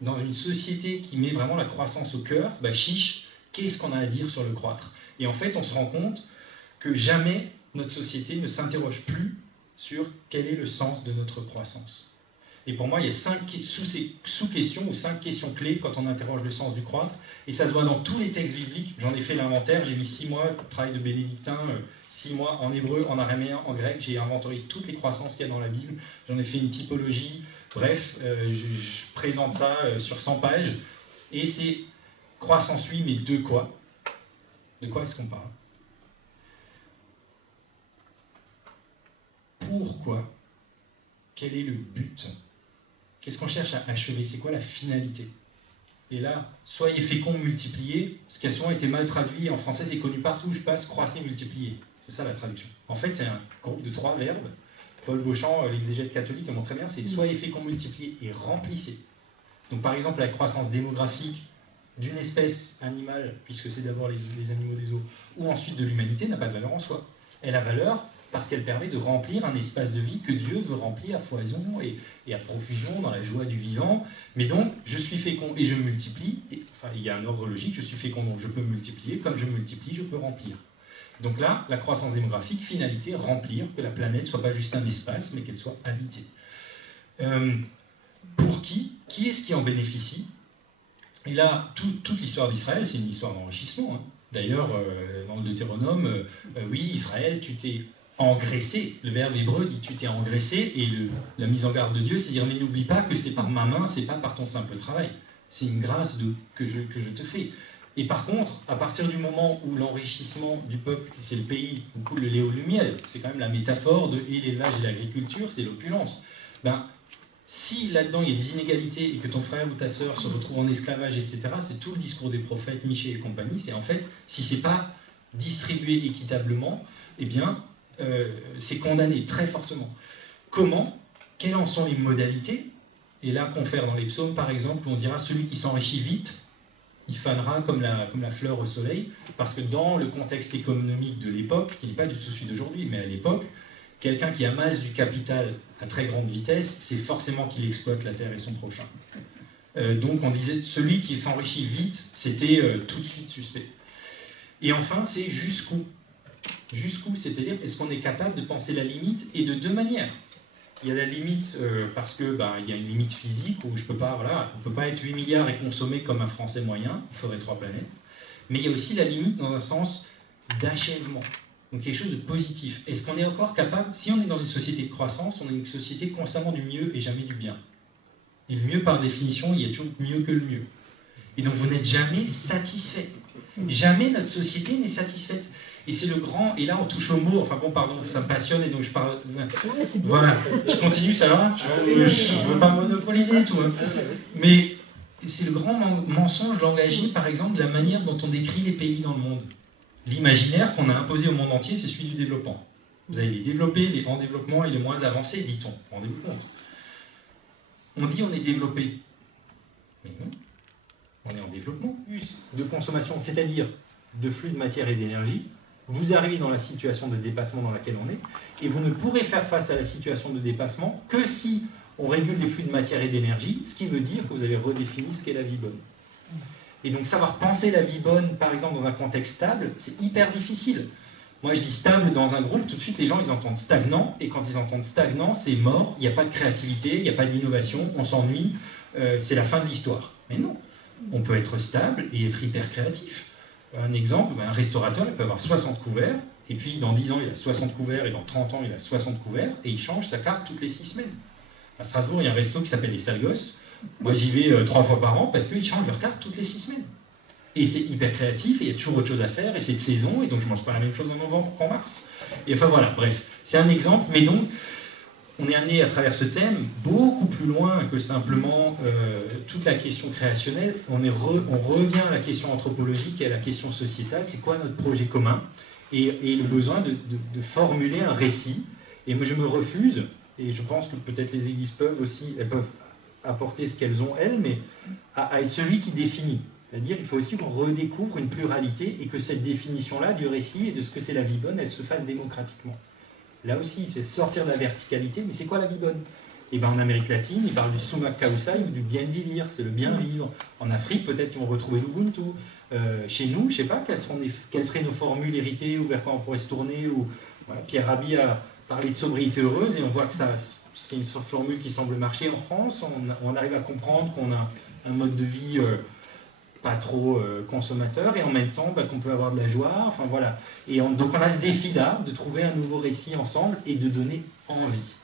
dans une société qui met vraiment la croissance au cœur? Chiche, qu'est-ce qu'on a à dire sur le croître? Et en fait on se rend compte que jamais notre société ne s'interroge plus sur quel est le sens de notre croissance. Et pour moi, il y a 5 sous-questions ou 5 questions clés quand on interroge le sens du croître. Et ça se voit dans tous les textes bibliques. J'en ai fait l'inventaire, j'ai mis 6 mois de travail de bénédictin, 6 mois en hébreu, en araméen, en grec. J'ai inventorié toutes les croissances qu'il y a dans la Bible. J'en ai fait une typologie. Bref, je présente ça sur 100 pages. Et c'est croissance, oui, mais de quoi? De quoi est-ce qu'on parle? Pourquoi? Quel est le but? Qu'est-ce qu'on cherche à achever? C'est quoi la finalité? Et là, soyez féconds, multipliez, ce qui a souvent été mal traduit, en français c'est connu partout où je passe, croissez, multipliez. C'est ça la traduction. En fait, c'est un groupe de 3 verbes. Paul Beauchamp, l'exégète catholique, le montre très bien, c'est soyez féconds, multipliez et remplissez. Donc par exemple, la croissance démographique d'une espèce animale, puisque c'est d'abord les animaux des eaux, ou ensuite de l'humanité, n'a pas de valeur en soi. Elle a valeur parce qu'elle permet de remplir un espace de vie que Dieu veut remplir à foison et à profusion dans la joie du vivant. Mais donc, je suis fécond et je multiplie. Il y a un ordre logique, je suis fécond donc je peux multiplier, comme je multiplie, je peux remplir. Donc là, la croissance démographique, finalité, remplir, que la planète ne soit pas juste un espace, mais qu'elle soit habitée. Pour qui? Qui est-ce qui en bénéficie? Et là, toute l'histoire d'Israël, c'est une histoire d'enrichissement. D'ailleurs, dans le Deutéronome, oui, Israël, tu t'es engraissé, le verbe hébreu dit tu t'es engraissé, et la mise en garde de Dieu, c'est dire mais n'oublie pas que c'est par ma main, c'est pas par ton simple travail, c'est une grâce que je te fais. Et par contre, à partir du moment où l'enrichissement du peuple, c'est le pays où coule le lait ou le miel, c'est quand même la métaphore de l'élevage et l'agriculture, c'est l'opulence. Si là-dedans il y a des inégalités et que ton frère ou ta sœur se retrouve en esclavage, etc., c'est tout le discours des prophètes, Michée et compagnie, c'est en fait, si c'est pas distribué équitablement, eh bien, c'est condamné très fortement. Comment? Quelles en sont les modalités? Et là, confère dans les psaumes, par exemple, où on dira celui qui s'enrichit vite, il fanera comme la fleur au soleil, parce que dans le contexte économique de l'époque, qui n'est pas du tout celui d'aujourd'hui, mais à l'époque, quelqu'un qui amasse du capital à très grande vitesse, c'est forcément qu'il exploite la terre et son prochain. Donc on disait, celui qui s'enrichit vite, c'était tout de suite suspect. Et enfin, c'est jusqu'où? Jusqu'où, c'est-à-dire, est-ce qu'on est capable de penser la limite? Et de 2 manières. Il y a la limite parce que il y a une limite physique où on ne peut pas être 8 milliards et consommer comme un Français moyen, il faudrait 3 planètes. Mais il y a aussi la limite dans un sens d'achèvement, donc quelque chose de positif. Est-ce qu'on est encore capable, si on est dans une société de croissance, on est une société constamment du mieux et jamais du bien. Et le mieux, par définition, il y a toujours mieux que le mieux. Et donc vous n'êtes jamais satisfait. Jamais notre société n'est satisfaite. Et c'est le grand, et là on touche au mot, enfin bon pardon, ça me passionne et donc je parle... Voilà, je continue, ça va? Je ne veux pas monopoliser tout. Hein. Mais c'est le grand mensonge langagier, par exemple, de la manière dont on décrit les pays dans le monde. L'imaginaire qu'on a imposé au monde entier, c'est celui du développement. Vous avez les développés, les en développement et les moins avancés, dit-on. Rendez-vous compte. On dit on est développé. Mais non, on est en développement. Plus de consommation, c'est-à-dire de flux de matière et d'énergie, vous arrivez dans la situation de dépassement dans laquelle on est, et vous ne pourrez faire face à la situation de dépassement que si on régule les flux de matière et d'énergie, ce qui veut dire que vous avez redéfini ce qu'est la vie bonne. Et donc savoir penser la vie bonne, par exemple, dans un contexte stable, c'est hyper difficile. Moi, je dis stable dans un groupe, tout de suite, les gens, ils entendent stagnant, et quand ils entendent stagnant, c'est mort, il n'y a pas de créativité, il n'y a pas d'innovation, on s'ennuie, c'est la fin de l'histoire. Mais non, on peut être stable et être hyper créatif. Un exemple, un restaurateur, il peut avoir 60 couverts, et puis dans 10 ans, il a 60 couverts, et dans 30 ans, il a 60 couverts, et il change sa carte toutes les 6 semaines. À Strasbourg, il y a un resto qui s'appelle les Sales Gosses. Moi, j'y vais 3 fois par an parce qu'ils changent leur carte toutes les 6 semaines. Et c'est hyper créatif, et il y a toujours autre chose à faire, et c'est de saison, et donc je ne mange pas la même chose en novembre qu'en mars. Et enfin voilà, bref, c'est un exemple, mais donc, on est amené à travers ce thème beaucoup plus loin que simplement toute la question créationnelle. On revient à la question anthropologique et à la question sociétale, c'est quoi notre projet commun, et le besoin de formuler un récit. Et moi, je me refuse, et je pense que peut-être les églises peuvent aussi, elles peuvent apporter ce qu'elles ont, elles, mais à être celui qui définit. C'est-à-dire qu'il faut aussi qu'on redécouvre une pluralité et que cette définition-là du récit et de ce que c'est la vie bonne, elle se fasse démocratiquement. Là aussi, c'est sortir de la verticalité, mais c'est quoi la vie bonne? Et ben en Amérique latine, ils parlent du sumak kausai ou du bien vivre, c'est le bien vivre. En Afrique, peut-être qu'ils vont retrouver l'Ubuntu. Chez nous, je ne sais pas, quelles seraient nos formules héritées ou vers quoi on pourrait se tourner. Ou, voilà, Pierre Rabhi a parlé de sobriété heureuse et on voit que c'est une formule qui semble marcher en France. On arrive à comprendre qu'on a un mode de vie pas trop consommateur et en même temps qu'on peut avoir de la joie. Enfin voilà. Et donc on a ce défi-là de trouver un nouveau récit ensemble et de donner envie.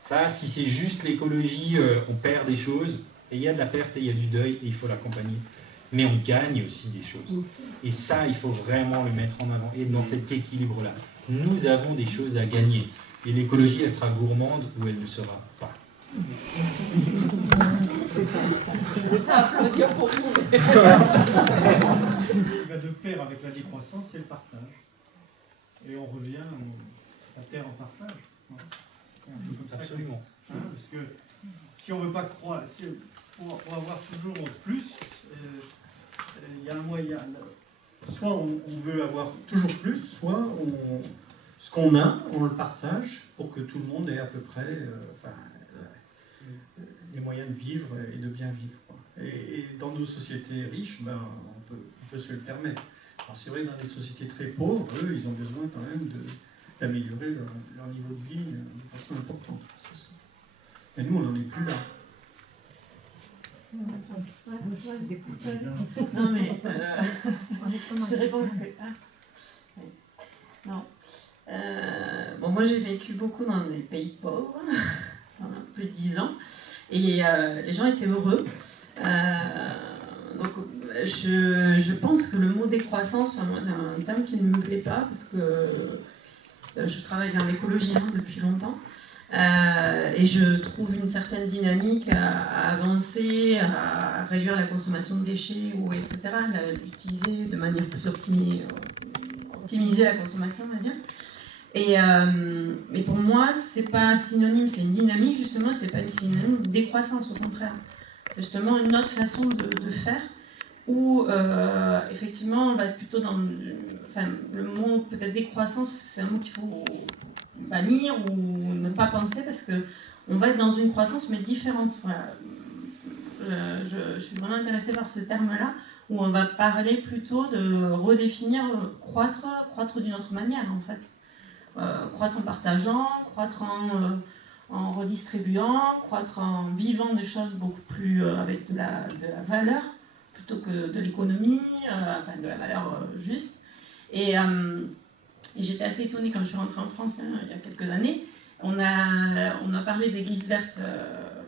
Ça, si c'est juste l'écologie, on perd des choses, et il y a de la perte et il y a du deuil, et il faut l'accompagner. Mais on gagne aussi des choses. Et ça, il faut vraiment le mettre en avant, et dans cet équilibre-là. Nous avons des choses à gagner. Et l'écologie, elle sera gourmande ou elle ne sera pas. Applaudir pour vous. Ce qui va de pair avec la décroissance, c'est le partage. Et on revient à la terre en partage. Absolument. Parce que si on ne veut pas croire, pour avoir toujours plus, il y a un moyen. Soit on veut avoir toujours plus, soit ce qu'on a, on le partage pour que tout le monde ait à peu près les moyens de vivre et de bien vivre. Et dans nos sociétés riches, on peut se le permettre. Alors c'est vrai que dans les sociétés très pauvres, eux, ils ont besoin quand même d'améliorer leur niveau de vie de façon importante. Et nous, on n'en est plus là. Non mais je réponds parce que non. Bon, moi j'ai vécu beaucoup dans des pays pauvres pendant plus de 10 ans et les gens étaient heureux. Donc je pense que le mot décroissance, moi, c'est un terme qui ne me plaît pas parce que je travaille dans l'écologie depuis longtemps. Et je trouve une certaine dynamique à avancer, à réduire la consommation de déchets, etc., l'utiliser de manière plus optimiser la consommation, on va dire. Mais pour moi, c'est pas synonyme, c'est une dynamique, justement, c'est pas une synonyme de décroissance, au contraire. C'est justement une autre façon de faire où, effectivement, on va être plutôt dans le mot peut-être décroissance, c'est un mot qu'il faut bannir ou ne pas penser parce qu'on va être dans une croissance mais différente. Voilà. Je suis vraiment intéressée par ce terme-là où on va parler plutôt de redéfinir croître d'une autre manière en fait. Croître en partageant, croître en redistribuant, croître en vivant des choses beaucoup plus avec de la valeur plutôt que de l'économie, de la valeur juste. Et j'étais assez étonnée quand je suis rentrée en France il y a quelques années. On a parlé d'église verte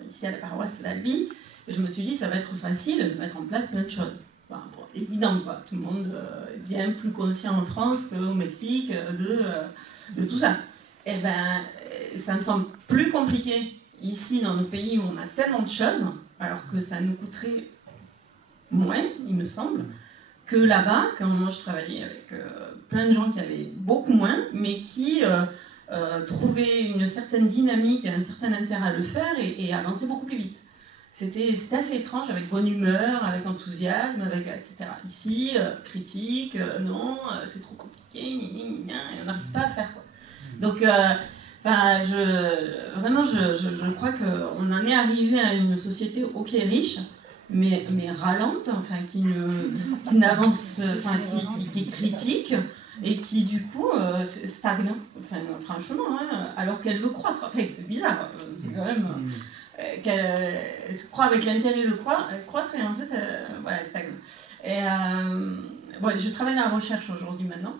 ici à la paroisse d'Albi. Et je me suis dit, ça va être facile de mettre en place plein de choses. Enfin, évident, quoi. Tout le monde est bien plus conscient en France qu'au Mexique de tout ça. Et ça me semble plus compliqué ici dans nos pays où on a tellement de choses, alors que ça nous coûterait moins, il me semble, que là-bas, quand moi je travaillais avec plein de gens qui avaient beaucoup moins, mais qui trouvaient une certaine dynamique, un certain intérêt à le faire et avançaient beaucoup plus vite. C'était assez étrange, avec bonne humeur, avec enthousiasme, etc. Ici, critique, non, c'est trop compliqué, et on n'arrive pas à faire quoi. Donc, Enfin, vraiment, je crois qu'on en est arrivé à une société ok riche, mais râlante, enfin, qui n'avance, enfin, qui est critique et qui du coup stagne, enfin, franchement, hein, alors qu'elle veut croître. Enfin, c'est bizarre, c'est quand même qu'elle se croit avec l'intérêt de croître et en fait, voilà, elle stagne. Et bon, je travaille dans la recherche aujourd'hui maintenant,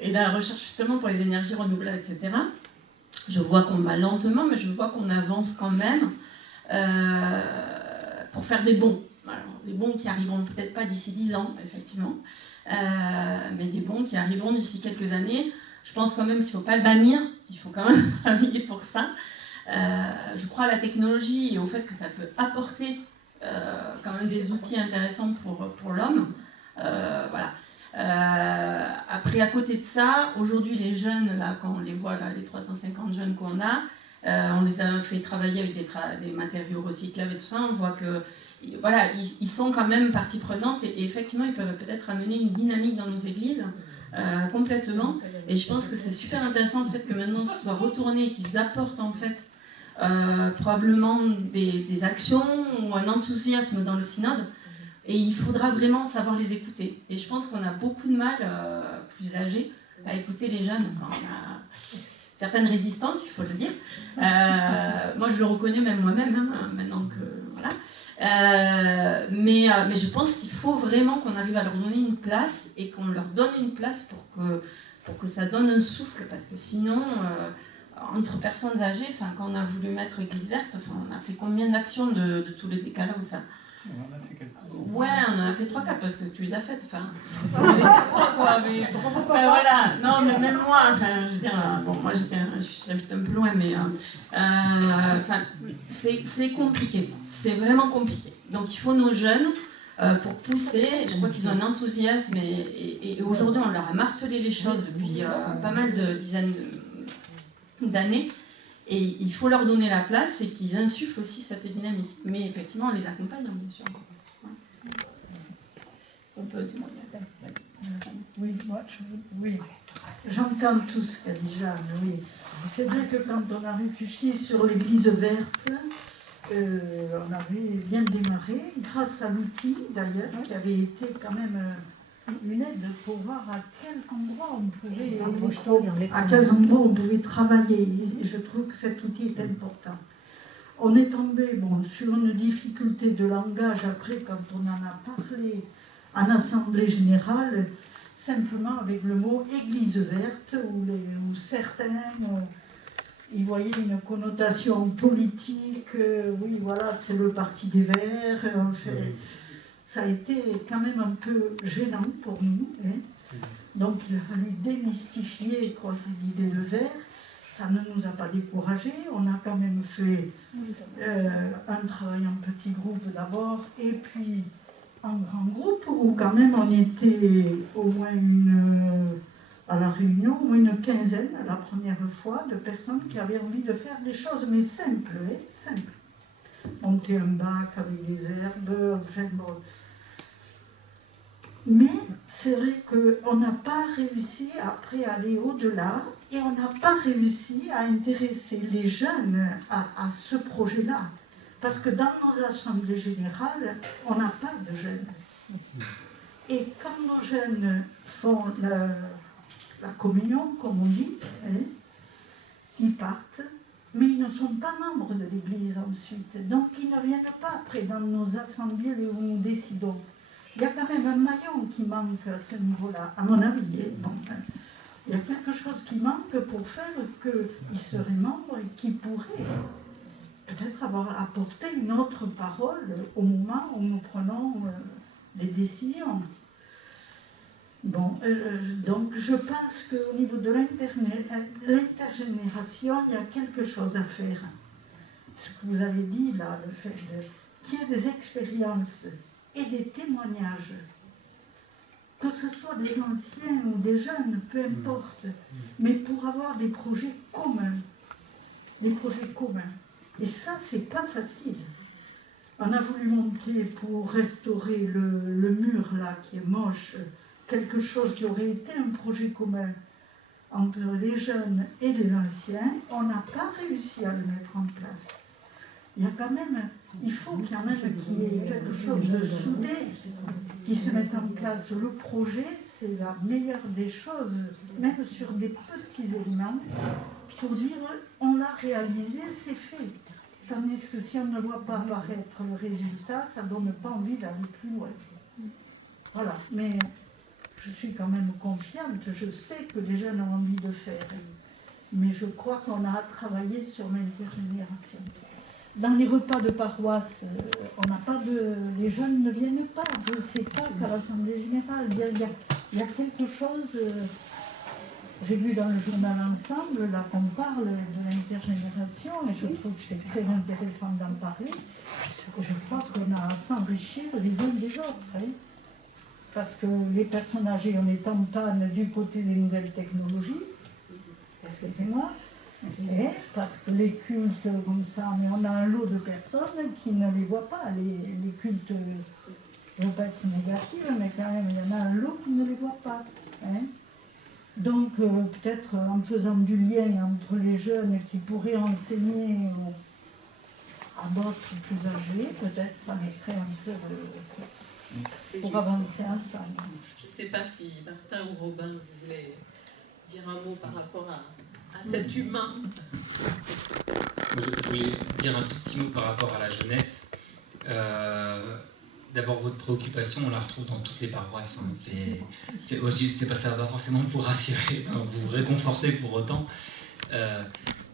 et dans la recherche justement pour les énergies renouvelables, etc. Je vois qu'on va lentement, mais je vois qu'on avance quand même pour faire des bons. Alors, des bons qui arriveront peut-être pas d'ici 10 ans, effectivement, mais des bons qui arriveront d'ici quelques années. Je pense quand même qu'il ne faut pas le bannir, il faut quand même travailler pour ça. Je crois à la technologie et au fait que ça peut apporter quand même des outils intéressants pour l'homme. Voilà. Après, à côté de ça, aujourd'hui, les jeunes, là, quand on les voit, là, les 350 jeunes qu'on a, on les a fait travailler avec des matériaux recyclables et tout ça, on voit que voilà, ils sont quand même partie prenante et effectivement, ils peuvent peut-être amener une dynamique dans nos églises complètement. Et je pense que c'est super intéressant le fait que maintenant ce soit retourné, qu'ils apportent en fait probablement des actions ou un enthousiasme dans le synode. Et il faudra vraiment savoir les écouter. Et je pense qu'on a beaucoup de mal, plus âgés, à écouter les jeunes. Enfin, on a certaines résistances, il faut le dire. Moi, je le reconnais même moi-même, hein, maintenant que... Voilà. Mais je pense qu'il faut vraiment qu'on arrive à leur donner une place et qu'on leur donne une place pour que ça donne un souffle. Parce que sinon, entre personnes âgées, quand on a voulu mettre Église verte, on a fait combien d'actions de tous les décalogues, On en a fait quelques. Ouais, on en a fait 3-4 parce que tu les as faites. On avait 3 quoi, mais voilà. Non, mais même moi, je veux dire, bon, moi j'habite un peu loin, mais c'est compliqué. C'est vraiment compliqué. Donc il faut nos jeunes pour pousser. Je crois qu'ils ont un enthousiasme et aujourd'hui on leur a martelé les choses depuis pas mal de dizaines d'années. Et il faut leur donner la place et qu'ils insufflent aussi cette dynamique. Mais effectivement, on les accompagne, bien sûr. Ouais. On peut témoigner. Oui, oui. J'entends tout ce qu'a dit Jeanne, oui. C'est vrai que quand on a réfléchi sur l'Église verte, on avait bien démarré, grâce à l'outil d'ailleurs, qui avait été quand même une aide pour voir à quel endroit on pouvait travailler. Et je trouve que cet outil est important. On est tombé sur une difficulté de langage après quand on en a parlé en assemblée générale, simplement avec le mot église verte, où certains y voyaient une connotation politique. Oui, voilà, c'est le parti des Verts. Ça a été quand même un peu gênant pour nous. Hein. Donc il a fallu démystifier cette idée de vert. Ça ne nous a pas découragés. On a quand même fait un travail en petit groupe d'abord, et puis en grand groupe, où quand même on était au moins à la réunion, au moins une quinzaine la première fois, de personnes qui avaient envie de faire des choses, mais simples. Simples. Monter un bac avec des herbes, enfin bon. Mais c'est vrai qu'on n'a pas réussi après à aller au-delà et on n'a pas réussi à intéresser les jeunes à ce projet-là. Parce que dans nos assemblées générales, on n'a pas de jeunes. Et quand nos jeunes font la communion, comme on dit, ils partent, mais ils ne sont pas membres de l'Église ensuite. Donc ils ne viennent pas après dans nos assemblées où nous décidons. Il y a quand même un maillon qui manque à ce niveau-là, à mon avis. Il y a quelque chose qui manque pour faire qu'ils seraient membres et qui pourraient peut-être avoir apporté une autre parole au moment où nous prenons des décisions. Bon, donc je pense qu'au niveau de l'intergénération, il y a quelque chose à faire. Ce que vous avez dit là, le fait qu'il y ait des expériences et des témoignages, que ce soit des anciens ou des jeunes, peu importe, mais pour avoir des projets communs. Des projets communs. Et ça, c'est pas facile. On a voulu monter pour restaurer le mur là, qui est moche, quelque chose qui aurait été un projet commun. entre les jeunes et les anciens, on n'a pas réussi à le mettre en place. Il y a quand même, il faut quand même qu'il y ait quelque chose de soudé qui se mette en place. Le projet, c'est la meilleure des choses, même sur des petits éléments, pour dire on l'a réalisé, c'est fait. Tandis que si on ne voit pas apparaître le résultat, ça ne donne pas envie d'aller plus loin. Voilà, mais je suis quand même confiante, je sais que les jeunes ont envie de faire, mais je crois qu'on a à travailler sur l'intergénération. Dans les repas de paroisse, on n'a pas de... les jeunes ne viennent pas, je ne sais pas qu'à l'Assemblée Générale, il y a quelque chose... J'ai vu dans le journal Ensemble, là qu'on parle de l'intergénération, et je trouve que c'est très intéressant d'en parler. Je crois qu'on a à s'enrichir les uns des autres. Hein. Parce que les personnes âgées, on est en panne du côté des nouvelles technologies, excusez-moi, et parce que les cultes comme ça, mais on a un lot de personnes qui ne les voient pas. Les cultes, je ne veux pas être négative, mais quand même, il y en a un lot qui ne les voit pas. Hein. Donc, peut-être en faisant du lien entre les jeunes qui pourraient enseigner à d'autres plus âgés, peut-être ça mettrait un peu pour avancer ensemble. Je ne sais pas si Martin ou Robin, vous voulez dire un mot par rapport à cet humain. Je voulais dire un tout petit mot par rapport à la jeunesse. D'abord, votre préoccupation, on la retrouve dans toutes les paroisses. Hein. C'est pas, ça va pas forcément vous rassurer, vous réconforter pour autant.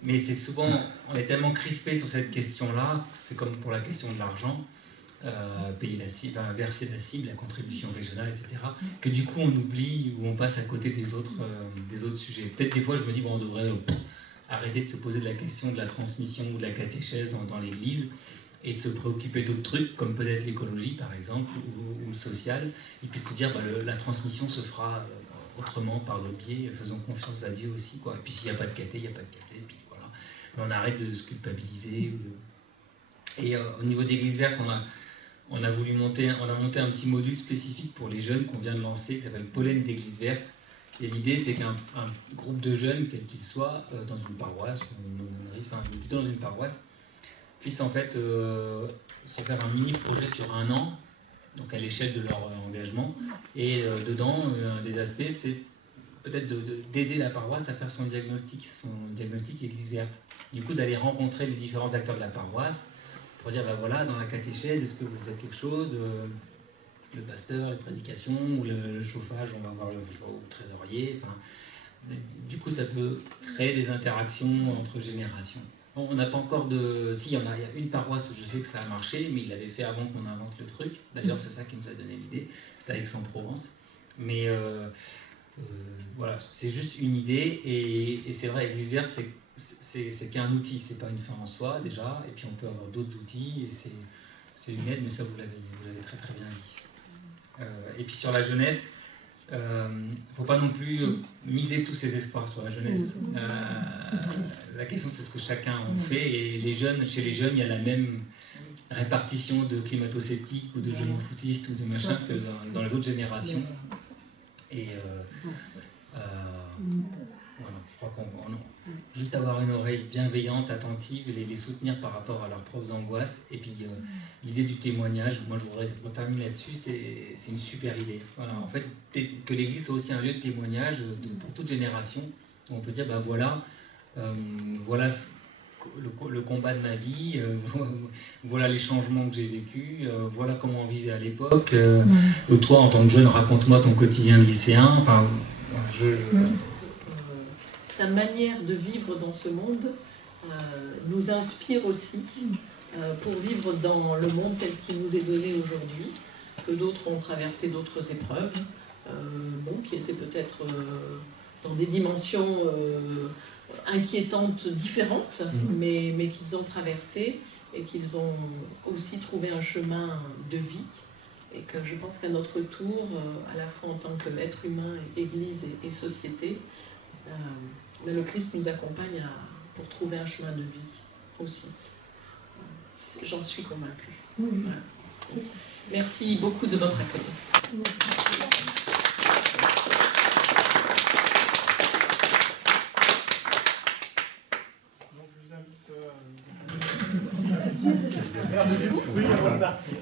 Mais c'est souvent, on est tellement crispé sur cette question-là, c'est comme pour la question de l'argent, payer la cible, verser la cible, la contribution régionale, etc., que du coup on oublie ou on passe à côté des autres sujets. Peut-être des fois je me dis, bon, on devrait arrêter de se poser de la question de la transmission ou de la catéchèse dans l'Église, et de se préoccuper d'autres trucs, comme peut-être l'écologie par exemple, ou le social, et puis de se dire la transmission se fera autrement, par le biais, faisons confiance à Dieu aussi, quoi. Et puis s'il n'y a pas de caté, il n'y a pas de caté, et puis voilà. Mais on arrête de se culpabiliser. Et au niveau d'Église verte, on a monté un petit module spécifique pour les jeunes qu'on vient de lancer, qui s'appelle Pollen d'Église verte. Et l'idée, c'est qu'un groupe de jeunes, quel qu'il soit, dans une paroisse, plutôt dans une paroisse, puissent en fait se faire un mini projet sur un an, donc à l'échelle de leur engagement. Et dedans, un des aspects, c'est peut-être d'aider la paroisse à faire son diagnostic Église verte. Du coup, d'aller rencontrer les différents acteurs de la paroisse pour dire, voilà, dans la catéchèse, est-ce que vous faites quelque chose, le pasteur, les prédications, ou le chauffage, on va voir le trésorier. Du coup, ça peut créer des interactions entre générations. On n'a pas encore de... Si, il y a une paroisse où je sais que ça a marché, mais il l'avait fait avant qu'on invente le truc. D'ailleurs, c'est ça qui nous a donné l'idée. C'était à Aix-en-Provence. Mais voilà, c'est juste une idée. Et c'est vrai, Église verte, c'est qu'un outil. C'est pas une fin en soi, déjà. Et puis, on peut avoir d'autres outils. Et c'est une aide, mais ça, vous l'avez très, très bien dit. Et puis, sur la jeunesse... il ne faut pas non plus miser tous ses espoirs sur la jeunesse. La question, c'est ce que chacun en fait. Et chez les jeunes, il y a la même répartition de climato-sceptiques ou de jeunes footistes ou de machin que dans les autres générations. Et voilà, je crois qu'on juste avoir une oreille bienveillante, attentive, les soutenir par rapport à leurs propres angoisses. Et puis l'idée du témoignage, moi je voudrais terminer là-dessus, c'est une super idée. Voilà, en fait, que l'Église soit aussi un lieu de témoignage pour toute génération, où on peut dire, voilà le combat de ma vie, voilà les changements que j'ai vécus, voilà comment on vivait à l'époque. Toi, en tant que jeune, raconte-moi ton quotidien de lycéen. Enfin, Sa manière de vivre dans ce monde nous inspire aussi pour vivre dans le monde tel qu'il nous est donné aujourd'hui, que d'autres ont traversé d'autres épreuves, qui étaient peut-être dans des dimensions inquiétantes différentes, mais qu'ils ont traversées et qu'ils ont aussi trouvé un chemin de vie. Et que je pense qu'à notre tour, à la fois en tant qu'être humain, Église et société, le Christ nous accompagne pour trouver un chemin de vie aussi. J'en suis convaincue. Voilà. Merci beaucoup de votre accueil. verre de jus? Oui, avant de partir.